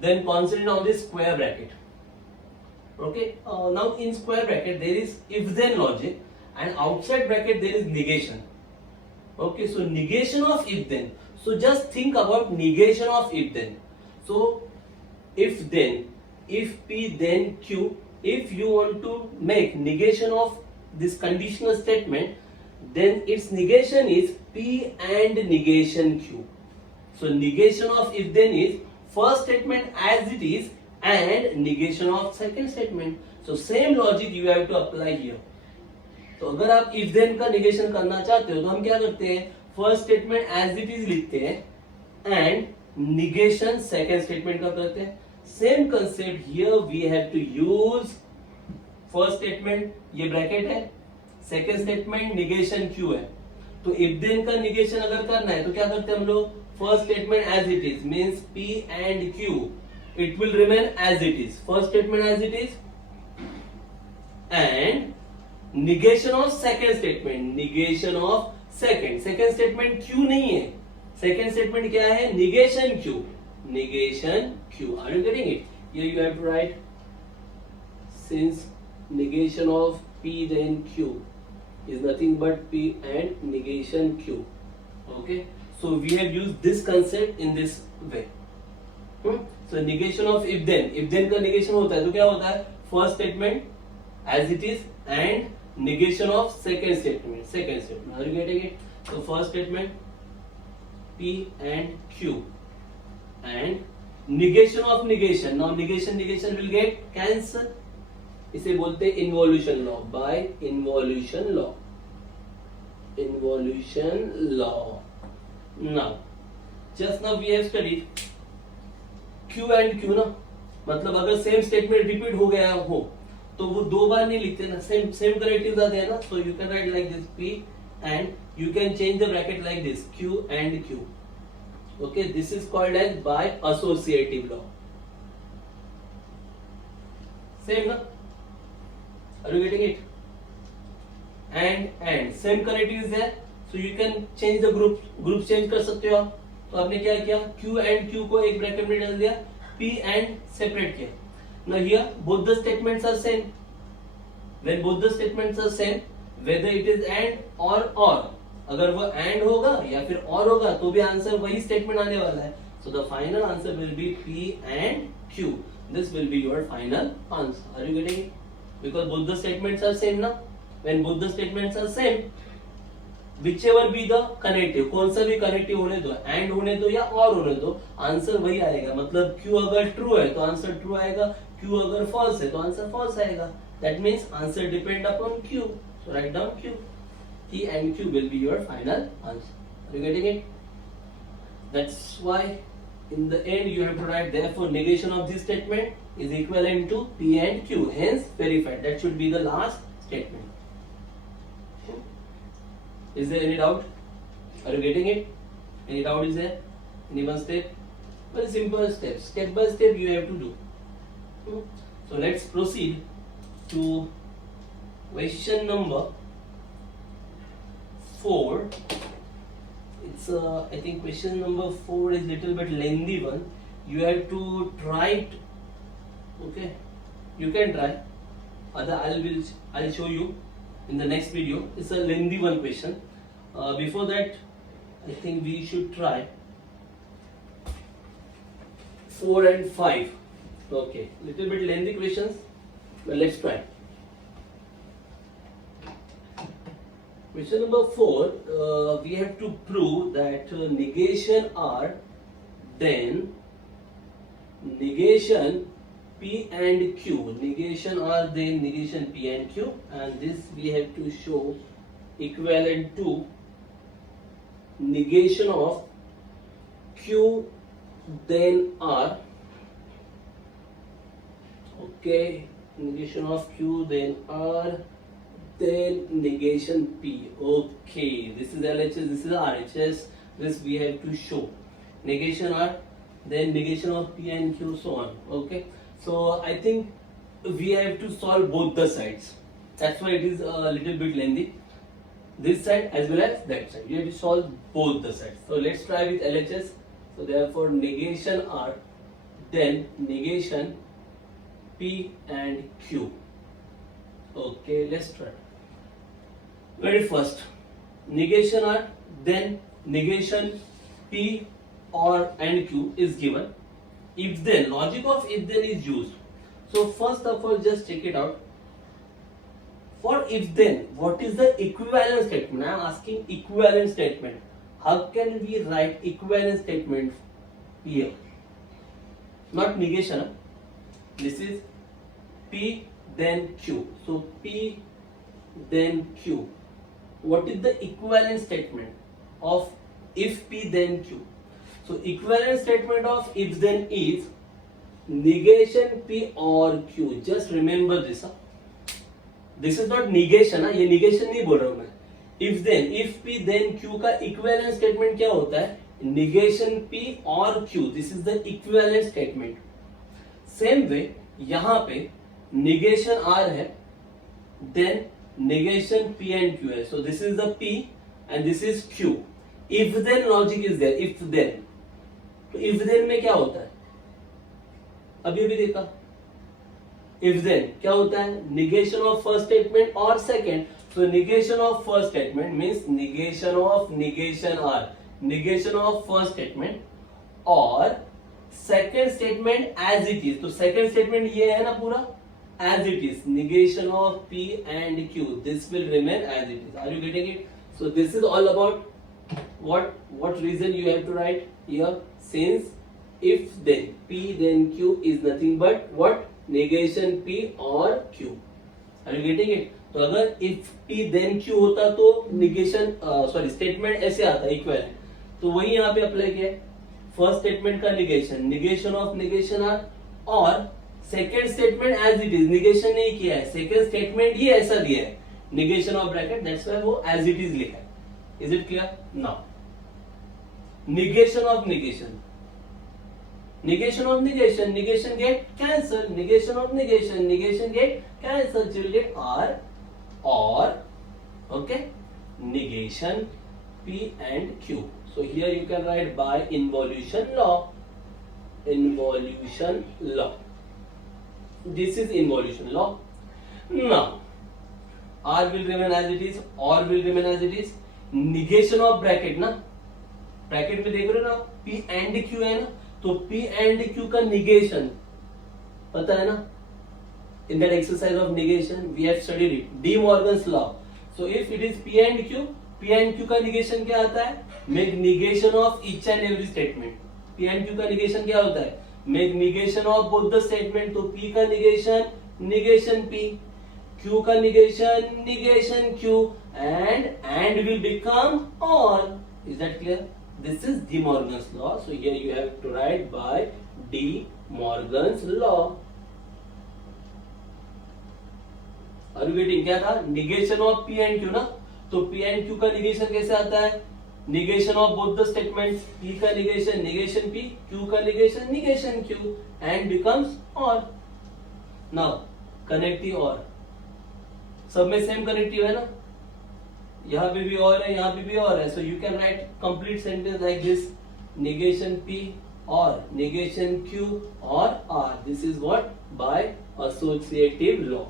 Then consider on this square bracket. Okay. Now in square bracket there is if then logic, and outside bracket there is negation. Okay. So negation of if then. So just think about negation of if then. So if then, if P then Q, if you want to make negation of this conditional statement, then its negation is P and negation Q. So negation of if then is first statement as it is and negation of second statement. So same logic you have to apply here. तो अगर आप if then का negation करना चाहते हो तो हम क्या करते हैं? First statement as it is लिखते हैं and निगेशन सेकेंड स्टेटमेंट का करते हैं. Same concept here we have to use. First statement ये ब्रैकेट है, सेकेंड स्टेटमेंट निगेशन क्यू है. तो इफ देन का निगेशन अगर करना है तो क्या करते हैं हम लोग, first statement as it is means P and Q it will remain as it is. First statement as it is and negation of second statement, negation of second statement Q नहीं है, सेकेंड स्टेटमेंट क्या है, negation Q, negation Q. Are you getting it? Here you have to write since negation of P then Q is nothing but P and negation Q. Okay, so we have used this concept in this way. So negation of if then का negation होता है तो क्या होता है, first statement as it is and negation of second statement. Are you getting it? So first statement P and Q and negation of negation. Now negation will get cancel. इसे बोलते हैं involution law. By involution law. Now just now we have studied Q and Q ना, मतलब अगर सेम स्टेटमेंट रिपीट हो गया हो तो वो दो बार नहीं लिखते ना, सेम करेक्टिव आते हैं ना. So you can write like this P and you can change the bracket like this Q and Q. Okay, this is called as by associative law. Same ना? Are you getting it? And same connective is there, so you can change the group change कर सकते हो आप. तो आपने क्या किया, Q and Q को एक ब्रैकेट में डाल दिया, P and सेपरेट किया. Now here both the statements are same. When both the statements are same, whether it is and or, अगर वो and होगा या फिर or होगा तो भी आंसर वही स्टेटमेंट आने वाला है. So the final answer will be P and Q. This will be your final answer. Are you getting it? Because both the statements are same ना. When both the statements are same, whichever be the connective, कौन सा भी connective होने दो, and होने दो या or होने दो, आंसर वही आएगा. मतलब Q अगर true है तो आंसर true आएगा, Q अगर false है तो आंसर false आएगा. That means answer depend upon Q. So write down Q. P and Q will be your final answer. Are you getting it? That's why in the end you have to write therefore negation of this statement is equivalent to P and Q, hence verified. That should be the last statement. Is there any doubt? Are you getting it? Any doubt is there? Any one step? Very simple steps. Step by step you have to do. So let's proceed to question number 4. It's I think question number 4 is little bit lengthy one. You have to try it. Okay, you can try. Other I'll show you in the next video. It's a lengthy one question. Before that, I think we should try 4 and 5. Okay, little bit lengthy questions, but let's try. Question number 4, we have to prove that negation are then negation P and Q, negation or then negation P and Q, and this we have to show equivalent to negation of Q then R. Okay, negation of Q then R, then negation P. Okay, this is LHS, this is RHS. This we have to show negation R, then negation of P and Q, so on. Okay, so I think we have to solve both the sides. That's why it is a little bit lengthy. This side as well as that side. You have to solve both the sides. So let's try with LHS. So therefore negation R, then negation P and Q. Okay, let's try. Very first, negation R, then negation P or and Q is given. If then, logic of if then is used. So first of all, just check it out. For if then, what is the equivalent statement? I am asking equivalent statement. How can we write equivalent statement here? Not negation. This is P then Q. So P then Q. What is the equivalent statement of if P then Q? So equivalent statement of if then is negation P or Q. Just remember this. This is not negation. ये negation नहीं बोल रहा हूं मैं. If then, if P then Q का equivalent statement क्या होता है? Negation P or Q. This is the equivalent statement. Same way यहाँ पे negation R है, then negation P and Q है. So this is the P and this is Q. If then logic is there. If then. तो if then में क्या होता है? अभी भी देखा. If then क्या होता है? Negation of first statement or second. So negation of first statement means negation of negation R. Negation of first statement or second statement as it is. तो second statement ये है ना पूरा as it is. Negation of P and Q. This will remain as it is. Are you getting it? So this is all about what reason you have to write here. Since if then P then Q is nothing but what? Negation P or Q. Are you getting it? तो अगर if P then Q होता तो negation स्टेटमेंट ऐसे आता इक्वल, तो वही यहाँ पे अप्लाई किया है. फर्स्ट स्टेटमेंट का negation ऑफ negation R और second statement as it is. negation नहीं किया है, सेकेंड स्टेटमेंट ये ऐसा दिया है negation of bracket, that's why वो एज इट इज लिखा है. Is it clear? Now negation of negation. Negation of negation, negation get cancelled. Negation of negation, negation get cancelled. So you will get R or okay negation P and Q. So here you can write by involution law. Involution law. This is involution law. Now R will remain as it is. Or will remain as it is. Negation of bracket ना. Bracket में देख रहे हो ना P and Q है ना. तो P and Q का negation पता है ना? In that exercise of negation we have studied it. De Morgan's law. So if it is P and Q का negation क्या आता है? Make negation of each and every statement. P and Q का negation क्या होता है? Make negation of both the statement. तो P का negation P, Q का negation Q, and will become or. Is that clear? This is De Morgan's law. So here you have to write by De Morgan's law. Are you getting? क्या था? Negation of P and Q ना. तो P and Q का negation कैसे आता है? Negation of both the statements. P का negation P, Q का negation Q, and becomes or. Now connective or. सब में सेम कनेक्टिव है ना. यहाँ पे भी और है, यहाँ पे भी और है. So you can write complete sentence like this: negation P or negation Q or R. This is what? By associative law.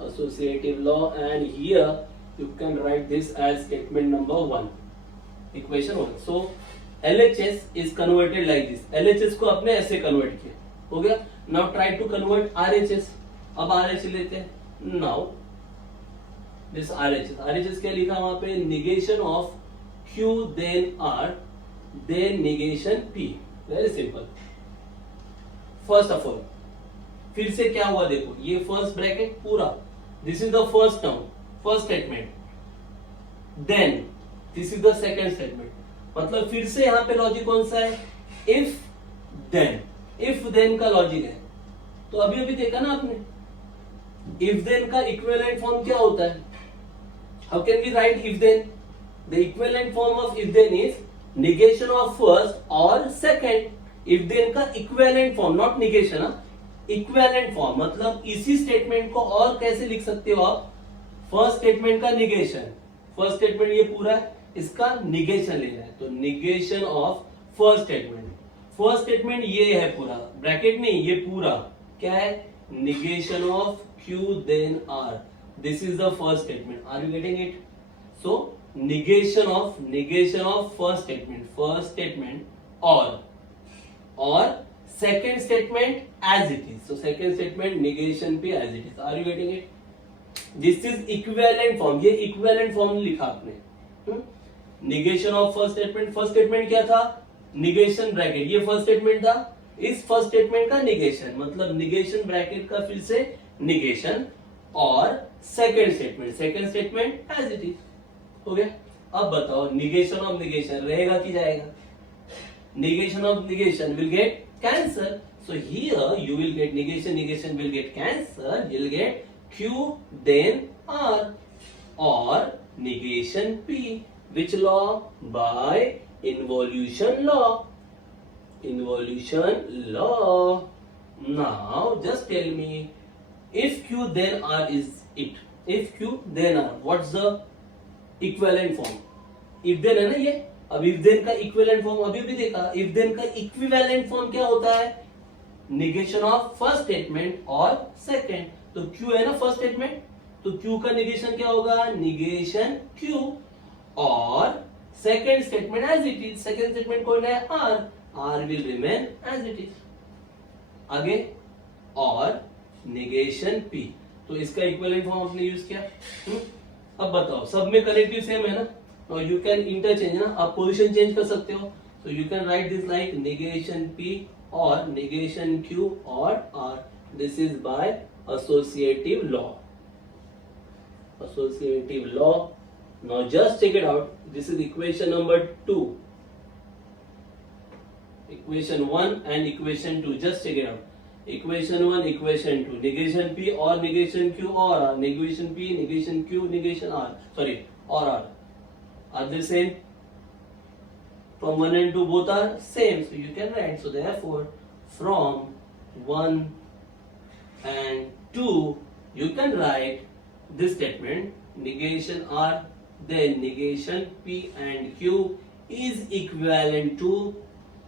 Associative law, and here you can write this as statement number 1, equation 1. So LHS is converted like this. LHS को अपने ऐसे convert किया, हो गया. Now try to convert RHS. अब RHS लेते हैं. Now this RHS क्या लिखा वहां पे? negation of Q then R then negation P. Very simple. First of all फिर से क्या हुआ देखो, ये फर्स्ट ब्रैकेट पूरा, this is the first term, first statement, then this is the second statement. मतलब फिर से यहाँ पे लॉजिक कौन सा है? if then का लॉजिक है. तो अभी अभी देखा ना आपने, if then का इक्विवेलेंट फॉर्म क्या होता है? How can we write if then? The equivalent form of if then is negation of first or second. If then का equivalent form, not negation, equivalent form मतलब इसी स्टेटमेंट को और कैसे लिख सकते हो आप? फर्स्ट स्टेटमेंट का negation, फर्स्ट स्टेटमेंट ये पूरा है, इसका negation लेना है. तो negation of first statement, first statement ये है पूरा, ब्रैकेट नहीं, ये पूरा क्या है? negation of Q then R. This is the first statement. Are you getting it? So negation of first statement or second statement as it is. So second statement negation P as it is. Are you getting it? This is equivalent form. ये equivalent form लिखा आपने. negation of first statement क्या था? negation bracket. ये first statement था, इस first statement का negation मतलब negation bracket का फिर से negation और second statement as it is. हो गया. अब बताओ negation of negation रहेगा कि जाएगा? Negation of negation will get cancel. So here you will get negation will get cancel. You'll get Q then R, or negation P. Which law? By involution law. Involution law. Now just tell me, if Q then R is it. If Q then R, what's the equivalent form? If then है ना ये. अब if then का equivalent form अभी भी देखा. If then का equivalent form क्या होता है? Negation of first statement और second. तो Q है ना first statement, तो Q का negation क्या होगा? Negation Q. और second statement as it is. Second statement कौन है? R. R will remain as it is. आगे और negation P. तो इसका इक्विवेलेंट फॉर्म आपने यूज किया. अब बताओ, सब में कनेक्टिव सेम है ना, और यू कैन इंटरचेंज ना, आप पोजीशन चेंज कर सकते हो. सो you can right this like negation P और negation Q और R. This is by associative law. Associative law. Now just check it out. This is equation number 2. Equation 1 and equation 2. Just check it out. Equation 1, equation 2. Negation P or negation Q or R. Negation P, negation Q, negation R. Sorry, or R. Are they same? From 1 and 2 both are same. So you can write. So therefore, from 1 and 2, you can write this statement. Negation R, then negation P and Q is equivalent to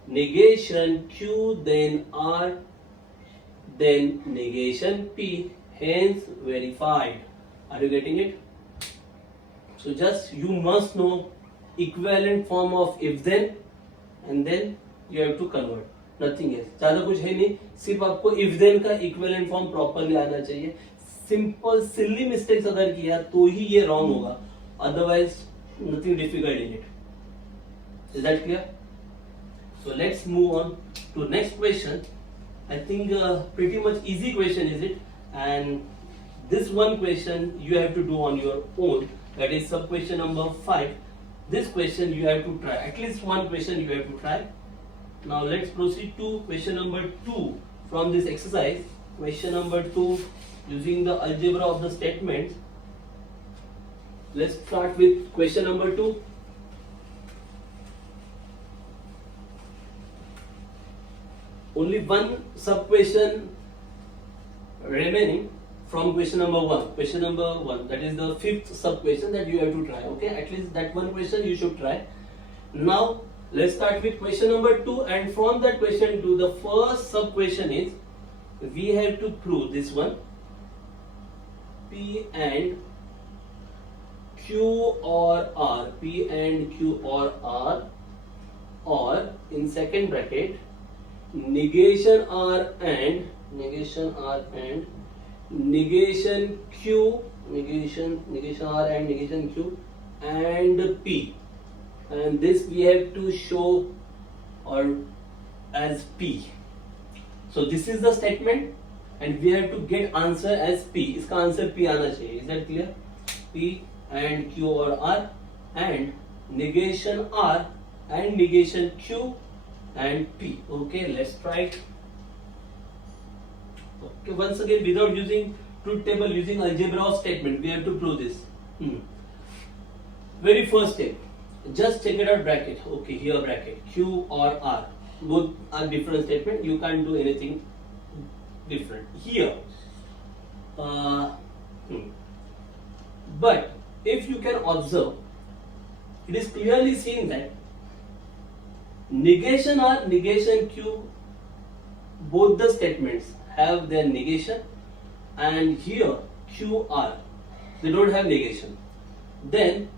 negation Q, then R, then negation P, hence verified. Are you getting it? So just you must know equivalent form of if then, and then you have to convert. Nothing else. ज्यादा कुछ है नहीं, सिर्फ आपको if then का equivalent form properly आना चाहिए. Simple silly mistakes अगर किया तो ही ये wrong होगा. Otherwise nothing difficult in it. Is that clear? So let's move on to next question. I think pretty much easy question is it, and this one question you have to do on your own. That is sub question number 5. This question you have to try. At least one question you have to try. Now let's proceed to question number 2 from this exercise. Question number 2, using the algebra of the statements. Let's start with question number 2. Only one sub question remaining from question number 1. Question number 1, that is the 5th sub question that you have to try. Okay, at least that one question you should try. Now let's start with question number 2, and from that question 2, the first sub question is we have to prove this one. P and Q or R. P and Q or R, or in second bracket negation R and negation Q, negation R and negation Q and P, and this we have to show or as P. So this is the statement and we have to get answer as P. इसका आंसर P आना चाहिए. Is that clear? P and Q or R, and negation R and negation Q and P. Okay, let's try it. Okay, once again, without using truth table, using algebra of statement, we have to prove this. Very first step, just check it out bracket. Okay, here bracket Q or R, both are different statement. You can't do anything different here. But if you can observe, it is clearly seen that negation R, negation Q, both the statements have their negation, and here Q R, they don't have negation. Then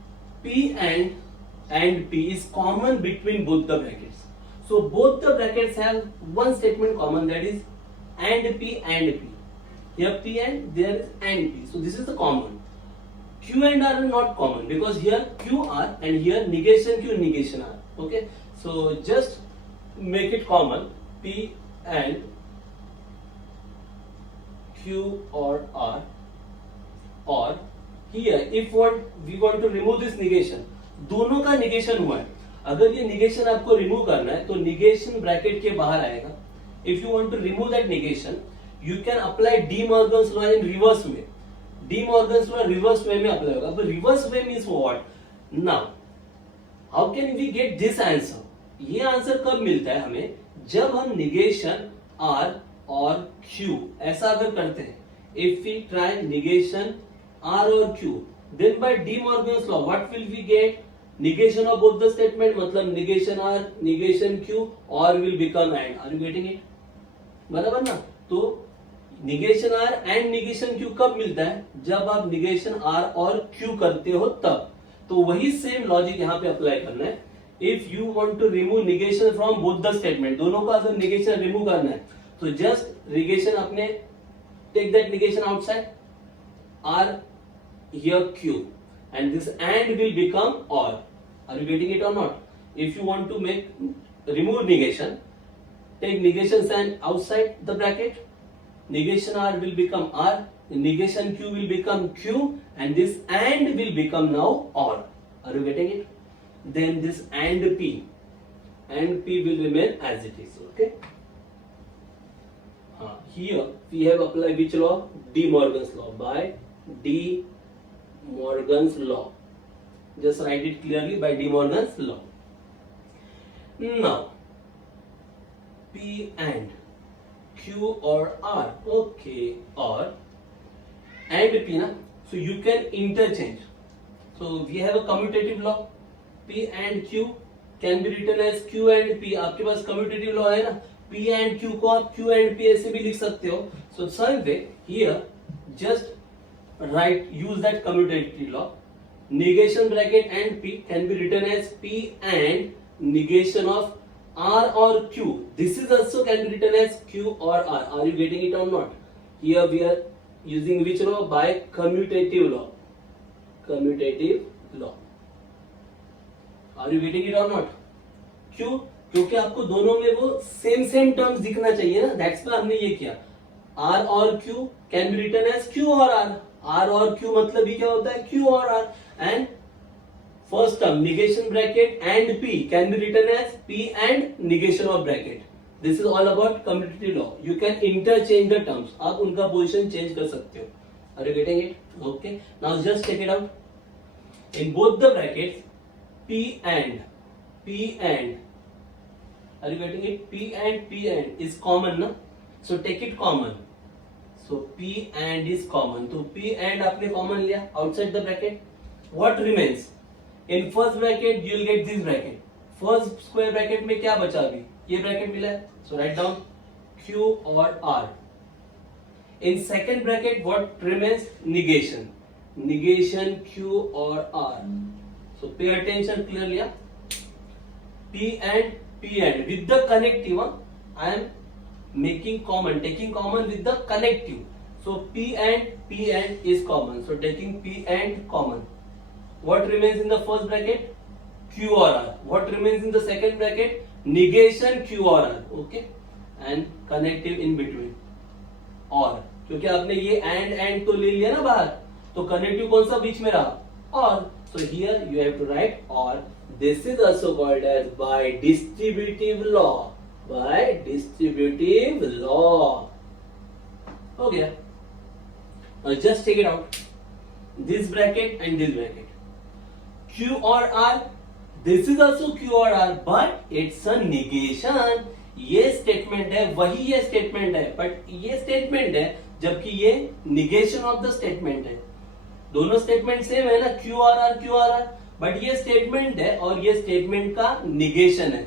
P and P is common between both the brackets. So both the brackets have one statement common, that is and P and P. Here P and there is and P. So this is the common. Q and R are not common because here Q R and here negation Q, negation R. Okay. So just make it common, P and Q or R, or here if we want to remove this negation, दोनों का निगेशन हुआ है। अगर ये निगेशन आपको रिमूव करना है तो निगेशन ब्रैकेट के बाहर आएगा। If you want to remove that negation you can apply De Morgan's law in reverse way. डी मॉर्गन्स लॉ रिवर्स वे में अप्लाई होगा। अब reverse way means what? Now how can we get this answer? ये आंसर कब मिलता है हमें? जब हम निगेशन आर और क्यू ऐसा अगर करते हैं, if we try negation R or Q, then by De Morgan's law what will we get? Negation of both the statement, मतलब negation R, negation Q, or will become and. Are you getting it? बराबर ना? तो negation R and negation Q कब मिलता है? जब आप negation R और Q करते हो तब। तो वही सेम लॉजिक यहाँ पे अप्लाई करना है। If you want to remove negation from both the statement, दोनों का अगर negation रिमूव करना है तो just negation अपने take that negation outside R here Q and this and will become or. Are you getting it or not? If you want to remove negation, take negation sign outside the bracket, negation R will become R, negation Q will become Q, and this and will become now or. Are you getting it? Then this and P will remain as it is. Okay. Here we have applied which law? De Morgan's law. By De Morgan's law. Just write it clearly, by De Morgan's law. Now P and Q or R. Okay, or and P na. So you can interchange. So we have a commutative law. P and Q can be written as Q and P. आपके पास commutative law है ना? P and Q को आप Q and P ऐसे भी लिख सकते हो. So same way here just use that commutative law. Negation bracket and P can be written as P and negation of R or Q. This is also can be written as Q or R. Are you getting it or not? Here we are using which law? By commutative law. Commutative law. Are you getting it or not? क्यों? क्योंकि आपको दोनों में वो सेम टर्म्स दिखना चाहिए ना, दैट्स व्हाई हमने ये किया। R or Q can be written as Q और R। R और Q मतलब ही क्या होता है? Q और R। And first term negation bracket and P can be written as P and negation of bracket. This is all about commutative law. You can interchange the terms. आप उनका पोजीशन चेंज कर सकते हो। Are you getting it? Okay. Now just check it out. In both the brackets, P and are you getting it? P and is common ना? So take it common. So P and is common. तो P and आपने common लिया outside the bracket. What remains? In first bracket you will get this bracket. First square bracket में क्या बचा अभी? ये bracket मिला है. So write down Q or R. In second bracket what remains? Negation. Negation Q or R. So pay attention clearly. P and with the connective, I am taking common with the connective. So P and is common. So taking P and common. What remains in the first bracket? Q or R. What remains in the second bracket? Negation Q or R. Okay, and connective in between. और क्योंकि आपने ये and तो ले लिया ना बाहर, तो connective कौन सा बीच में रहा? और. So here you have to write or. This is also called as by distributive law. By distributive law. Okay. Now just take it out. This bracket and this bracket. Q or R. This is also Q or R, but it's a negation. ये स्टेटमेंट है, वही ये स्टेटमेंट है, बट ये स्टेटमेंट है जबकि ये निगेशन ऑफ द स्टेटमेंट है। दोनों स्टेटमेंट सेम है ना, क्यू आर आर, बट ये स्टेटमेंट है और ये स्टेटमेंट का निगेशन है।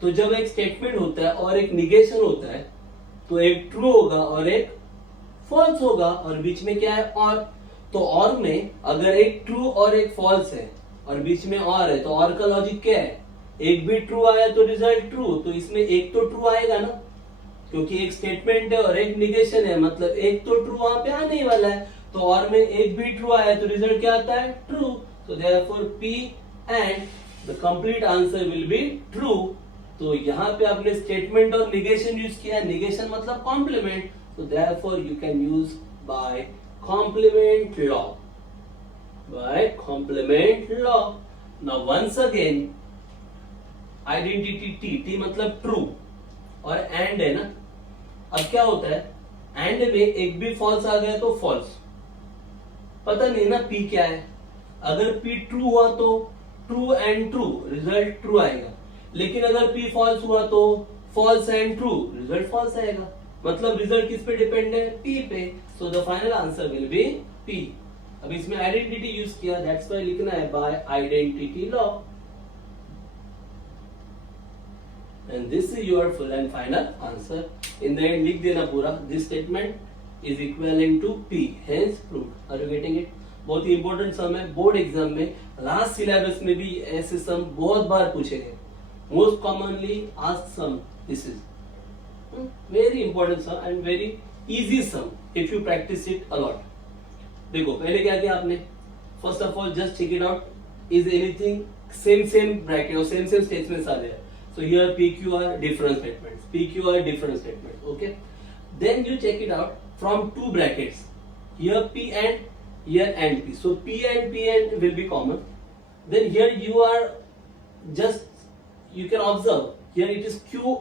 तो जब एक स्टेटमेंट होता है और एक निगेशन होता है तो एक ट्रू होगा और एक फॉल्स होगा, और बीच में क्या है? और। तो और में अगर एक ट्रू और एक फॉल्स है और बीच में और है, तो और का लॉजिक क्या है? एक भी ट्रू आया तो रिजल्ट ट्रू, तो इसमें एक तो ट्रू आएगा ना, क्योंकि एक स्टेटमेंट है और एक निगेशन है, मतलब एक तो ट्रू वहां पे आने ही वाला है। तो और में एक भी ट्रू आया तो रिजल्ट क्या आता है? ट्रू। तो therefore P and the complete answer will be true. तो यहाँ पे आपने स्टेटमेंट और निगेशन यूज किया, निगेशन मतलब कॉम्प्लीमेंट, तो therefore you can use by complement law, by complement law. Now once again identity T मतलब ट्रू और एंड है ना. अब क्या होता है, एंड में एक भी फॉल्स आ गया तो फॉल्स. पता नहीं ना पी क्या है. अगर पी ट्रू हुआ तो true and true, result true आएगा. लेकिन अगर पी फॉल्स हुआ तो false and true, result false आएगा. मतलब रिजल्ट किस पे डिपेंड है, पी पे. So the final answer will be P. अब इसमें आइडेंटिटी यूज किया, दैट्स व्हाई लिखना है by identity law. And this is your full and final answer. In the end लिख देना पूरा, this statement is equivalent to P, hence proved. Are you getting it? बहुत ही इंपॉर्टेंट सम है. बोर्ड एग्जाम में लास्ट सिलेबस में भी ऐसे सम बहुत बार पूछे गए. Most commonly asked sum. This is very important sum and very easy sum if you practice it a lot. देखो पहले क्या किया आपने, first of all just check it out, is anything same bracket or same statements are there. So here PQ are different statements, PQ are different statements, okay. Then you check it out from two brackets, here P and here and P. So P and will be common. Then here you are just, you can observe here it is Q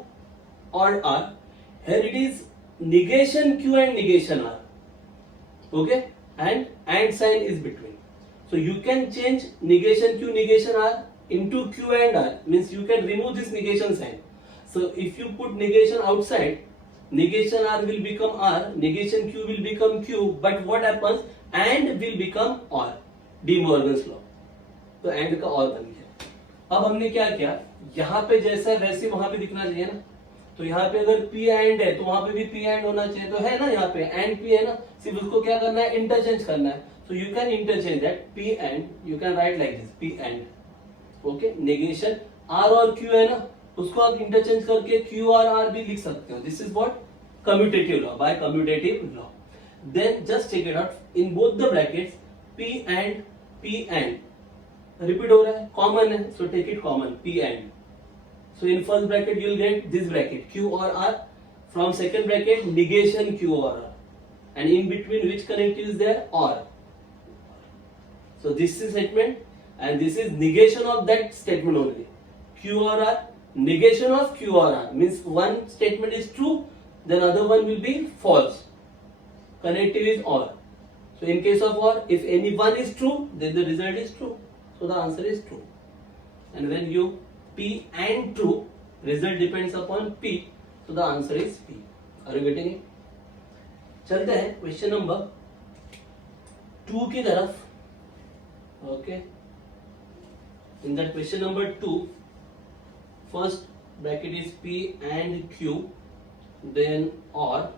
or R. Here it is negation Q and negation R, okay, and sign is between. So you can change negation Q negation R into Q and R, means you can remove this negation sign. So if you put negation outside, negation R will become R, negation Q will become Q, but what happens, and will become OR, De Morgan's law. तो and का OR बन गया. अब हमने क्या किया, यहाँ पे जैसा वैसे वहां पे दिखना चाहिए ना. तो यहाँ पे अगर P एंड है तो वहां पे भी P एंड होना चाहिए. तो है ना यहाँ पे एंड P है ना, सिर्फ उसको क्या करना है, इंटरचेंज करना है. सो you can interchange that P and, you can write like this P and, okay. Negation R or Q है ना, उसको आप इंटरचेंज करके Q और R भी लिख सकते हो. This is what, commutative law, by commutative law. Then just check it out in both the brackets, P and repeat हो रहा है, कॉमन है, so take it common, P and. So in first bracket you will get this bracket Q or R. From second bracket negation Q or R, and in between which connective is there, OR. So this is statement and this is negation of that statement only. Q or R, negation of Q or R means one statement is true, then other one will be false. Connective is OR. So in case of OR, if any one is true, then the result is true. So the answer is true. And when you P and true, result depends upon P, so the answer is P. Are you getting it? चलते हैं क्वेश्चन नंबर 2 की तरफ. Okay. In that question number 2, first bracket is P and Q, then OR,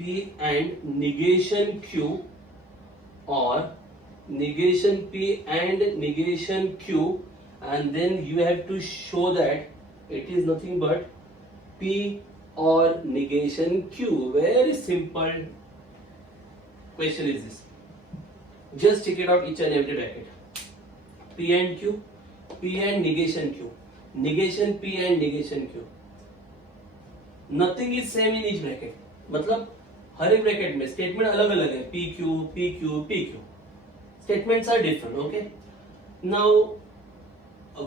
P and negation Q, or negation P and negation Q. And then you have to show that it is nothing but P or negation Q. Very simple question is this. Just check it out each and every bracket. P and Q, P and negation Q, negation P and negation Q. Nothing is same in each bracket. मतलब हर एक ब्रैकेट में स्टेटमेंट अलग अलग है. P Q P Q P Q. Statements are different. Okay. Now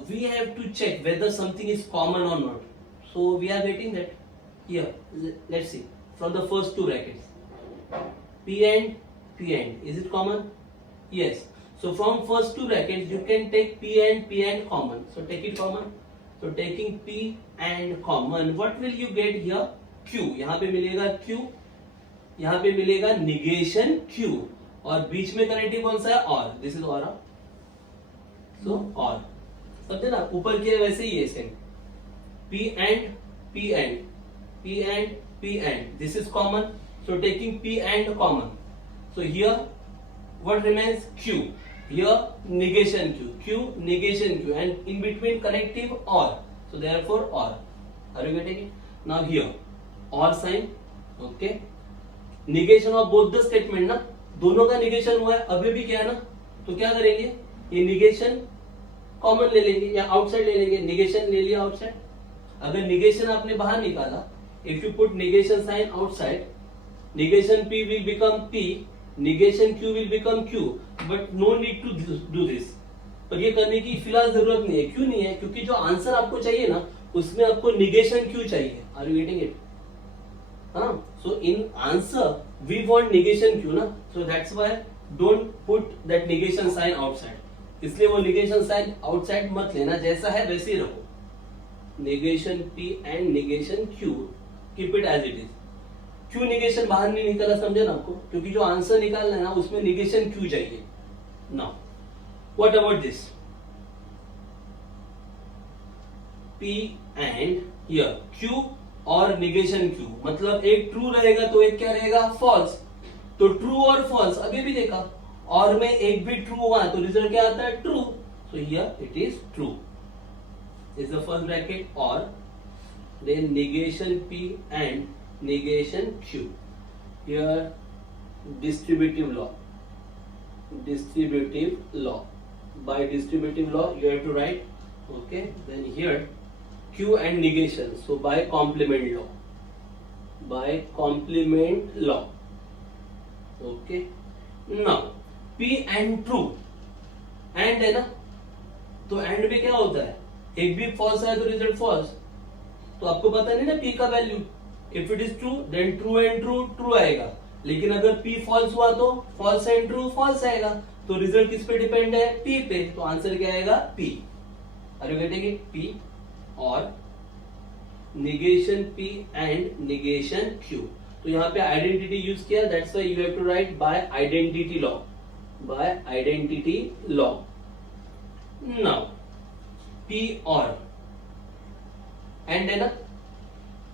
we have to check whether something is common or not. So we are getting that here. Let's see from the first two brackets, P and P and, is it common? Yes. So from first two brackets you can take P and common. So take it common. So taking P and common, what will you get here? Q. यहाँ पे मिलेगा Q, यहाँ पे मिलेगा negation Q, और बीच में कनेक्टिव कौन सा है, OR. This is OR. So OR. समझे ना, ऊपर के वैसे ही है same. P and P and P and P and, this is common, so taking P and common. So here what remains, Q. Here negation Q, Q negation Q, and in between connective OR. So therefore OR. Are you getting it? Now here OR sign, okay. negation of both the statement ना, दोनों का negation हुआ है, अभी भी क्या है ना, तो क्या करेंगे, ये negation कॉमन ले लेंगे या आउटसाइड ले लेंगे. निगेशन ले लिया आउटसाइड. अगर निगेशन आपने बाहर निकाला, if you put negation sign outside, negation P will become P, negation Q will become Q, but no need to do this. पर ये करने की फिलहाल जरूरत नहीं है। क्यों नहीं है? क्योंकि जो आंसर आपको चाहिए ना उसमें आपको निगेशन क्यों चाहिए। Are you getting it? हाँ, so in answer we want negation क्यों ना, so that's why don't put that negation sign outside. इसलिए वो निगेशन साइन आउटसाइड मत लेना, जैसा है वैसे ही रखो। Negation P and negation Q, keep it as it is. क्यों निगेशन बाहर नहीं निकला समझे ना आपको? क्योंकि जो आंसर निकालना है ना उसमें निगेशन क्यों चाहिए। Now what about this P and here Q और निगेशन Q, मतलब एक ट्रू रहेगा तो एक क्या रहेगा, फॉल्स। तो ट्रू और फॉल्स अभी भी देखा, और में एक भी ट्रू हुआ तो रिजल्ट क्या आता है, true. So here it is true is the first bracket, और then negation P and negation Q. Here distributive law. By distributive law you have to write, okay, then here Q and negation, so by complement law, okay. Now P and true, and है ना, तो and में क्या होता है, एक भी false है तो रिजल्ट false। तो आपको पता नहीं ना P का value, if it is true then true and true true आएगा, लेकिन अगर P फॉल्स हुआ तो फॉल्स एंड ट्रू फॉल्स आएगा। तो रिजल्ट किस पे डिपेंड है, P पे, तो आंसर क्या आएगा, P। Are you getting it? P और negation P and negation Q। तो यहाँ पे आइडेंटिटी यूज किया, that's why you have to write by identity law. Now P or and है ना,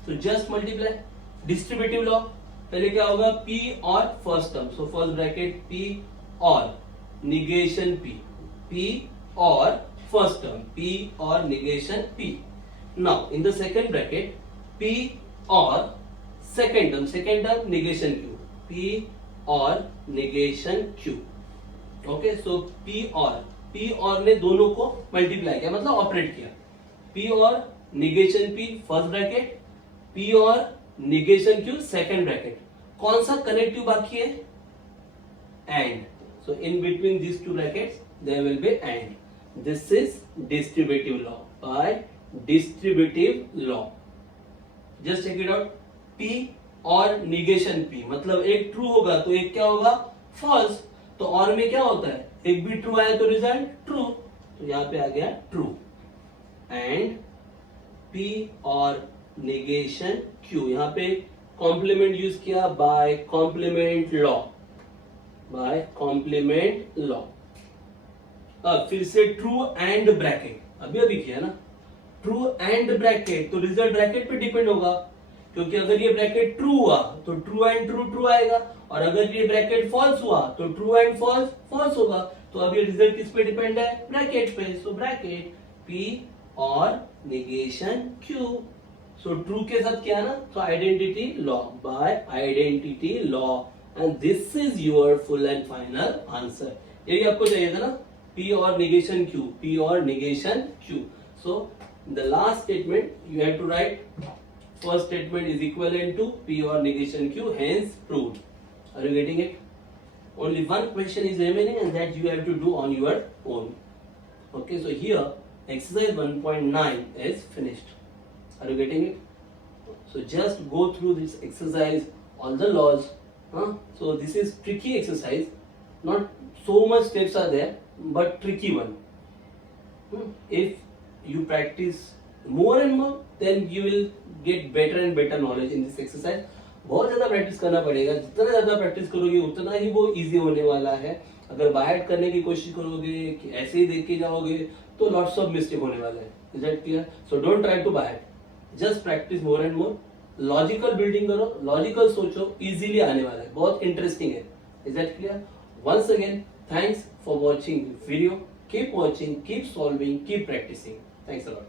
तो जस्ट मल्टीप्लाई। डिस्ट्रीब्यूटिव लॉ, पहले क्या होगा, P और फर्स्ट टर्म, सो फर्स्ट ब्रैकेट P और निगेशन P और फर्स्ट टर्म P और negation P। Now in the second bracket P और second term negation Q, P और निगेशन Q, ओके। सो P और ने दोनों को मल्टीप्लाई किया, मतलब ऑपरेट किया। P और negation P first bracket, P और निगेशन Q सेकेंड ब्रैकेट। कौन सा कनेक्टिव बाकी है, and. So in between this two brackets there will be and. This is distributive law, by distributive law. Just check it out, P और निगेशन P, मतलब एक ट्रू होगा तो एक क्या होगा, फॉल्स। तो और में क्या होता है, एक भी ट्रू आया तो रिजल्ट ट्रू, तो यहां पे आ गया ट्रू। एंड P और निगेशन Q, यहाँ पे कॉम्प्लीमेंट यूज किया, बाय कॉम्प्लीमेंट लॉ। अब फिर से ट्रू एंड ब्रैकेट, अभी किया ना, ट्रू एंड ब्रैकेट, तो रिजल्ट ब्रैकेट पे डिपेंड होगा, क्योंकि अगर ये ब्रैकेट ट्रू हुआ तो ट्रू एंड ट्रू आएगा, और अगर ये ब्रैकेट फॉल्स हुआ तो ट्रू एंड फॉल्स होगा। तो अब ये रिजल्ट किस पे डिपेंड है, ब्रैकेट पे। सो ब्रैकेट P और निगेशन Q, सो ट्रू के साथ क्या ना, तो identity law, by identity law, and this is your full and final answer. यही आपको चाहिए था ना, P और negation Q। So the last statement you have to write, first statement is equivalent to P और negation Q, hence proved. Are you getting it? Only one question is remaining, and that you have to do on your own. Okay, so here exercise 1.9 is finished. Are you getting it? So just go through this exercise, all the laws. So this is tricky exercise. Not so much steps are there, but tricky one. If you practice more and more, then you will get better and better knowledge in this exercise. बहुत ज्यादा प्रैक्टिस करना पड़ेगा, जितना ज्यादा प्रैक्टिस करोगे उतना ही वो इजी होने वाला है। अगर बाय हार्ट करने की कोशिश करोगे कि ऐसे ही देख के जाओगे तो लॉट्स ऑफ मिस्टेक होने वाला है। Is that clear? So don't try to by heart, just practice more and more. Logical building करो, लॉजिकल सोचो, इजीली आने वाला है, बहुत इंटरेस्टिंग है। Is that clear? Once again thanks for watching video, keep watching, keep solving, keep practicing. Thanks a lot.